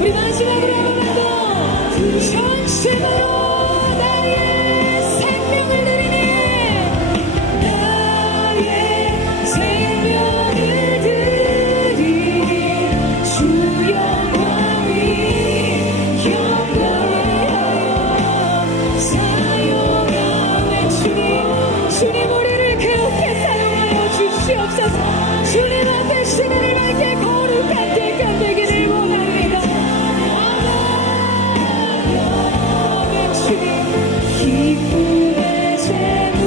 우리 마지막으로 한번더 전심으로 나의 생명을 드리니 나의 생명을 드리니 주 영광이 영광이여 사용하네. 주님 우리를 그렇게 사용하여 주시옵소서. 주님 앞에 시간을 밝게 거룩한 때가 되기를 원합니다. 아멘. 주님 기쁨의 제물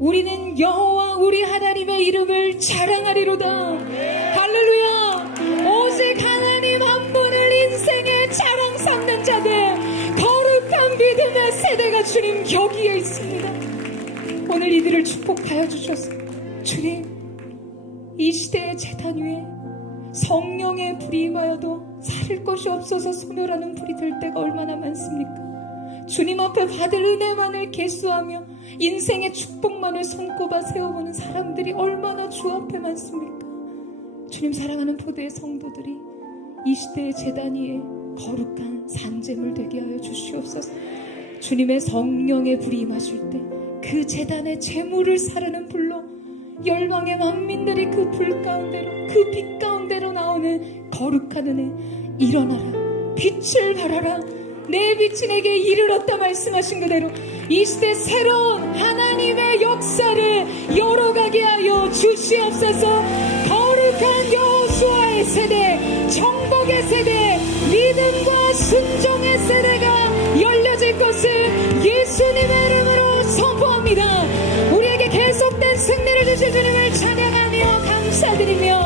우리는 여호와 우리 하나님의 이름을 자랑하리로다. 할렐루야. 오직 하나님 한 분을 인생의 자랑 삼는 자들, 거룩한 믿음의 세대가 주님 여기에 있습니다. 오늘 이들을 축복하여 주셔서 주님, 이 시대의 제단 위에 성령의 불이 임하여도 살릴 것이 없어서 소멸하는 불이 될 때가 얼마나 많습니까? 주님 앞에 받을 은혜만을 계수하며 인생의 축복만을 손꼽아 세워보는 사람들이 얼마나 주 앞에 많습니까? 주님 사랑하는 포도의 성도들이 이 시대의 제단 위에 거룩한 산재물 되게 하여 주시옵소서. 주님의 성령의 불이 임하실 때 그 제단의 재물을 사르는 불로 열방의 만민들이 그 불 가운데로, 그 빛 가운데로 나오는 거룩한 은혜, 일어나라, 빛을 발하라, 내 빛이 내게 이르렀다 말씀하신 그대로 이 시대 새로운 하나님의 역사를 열어가게 하여 주시옵소서. 거룩한 여호수아의 세대, 정복의 세대, 믿음과 순종의 세대가 열려질 것을 예수님의 이름으로 선포합니다. 우리에게 계속된 승리를 주신 주님을 찬양하며 감사드리며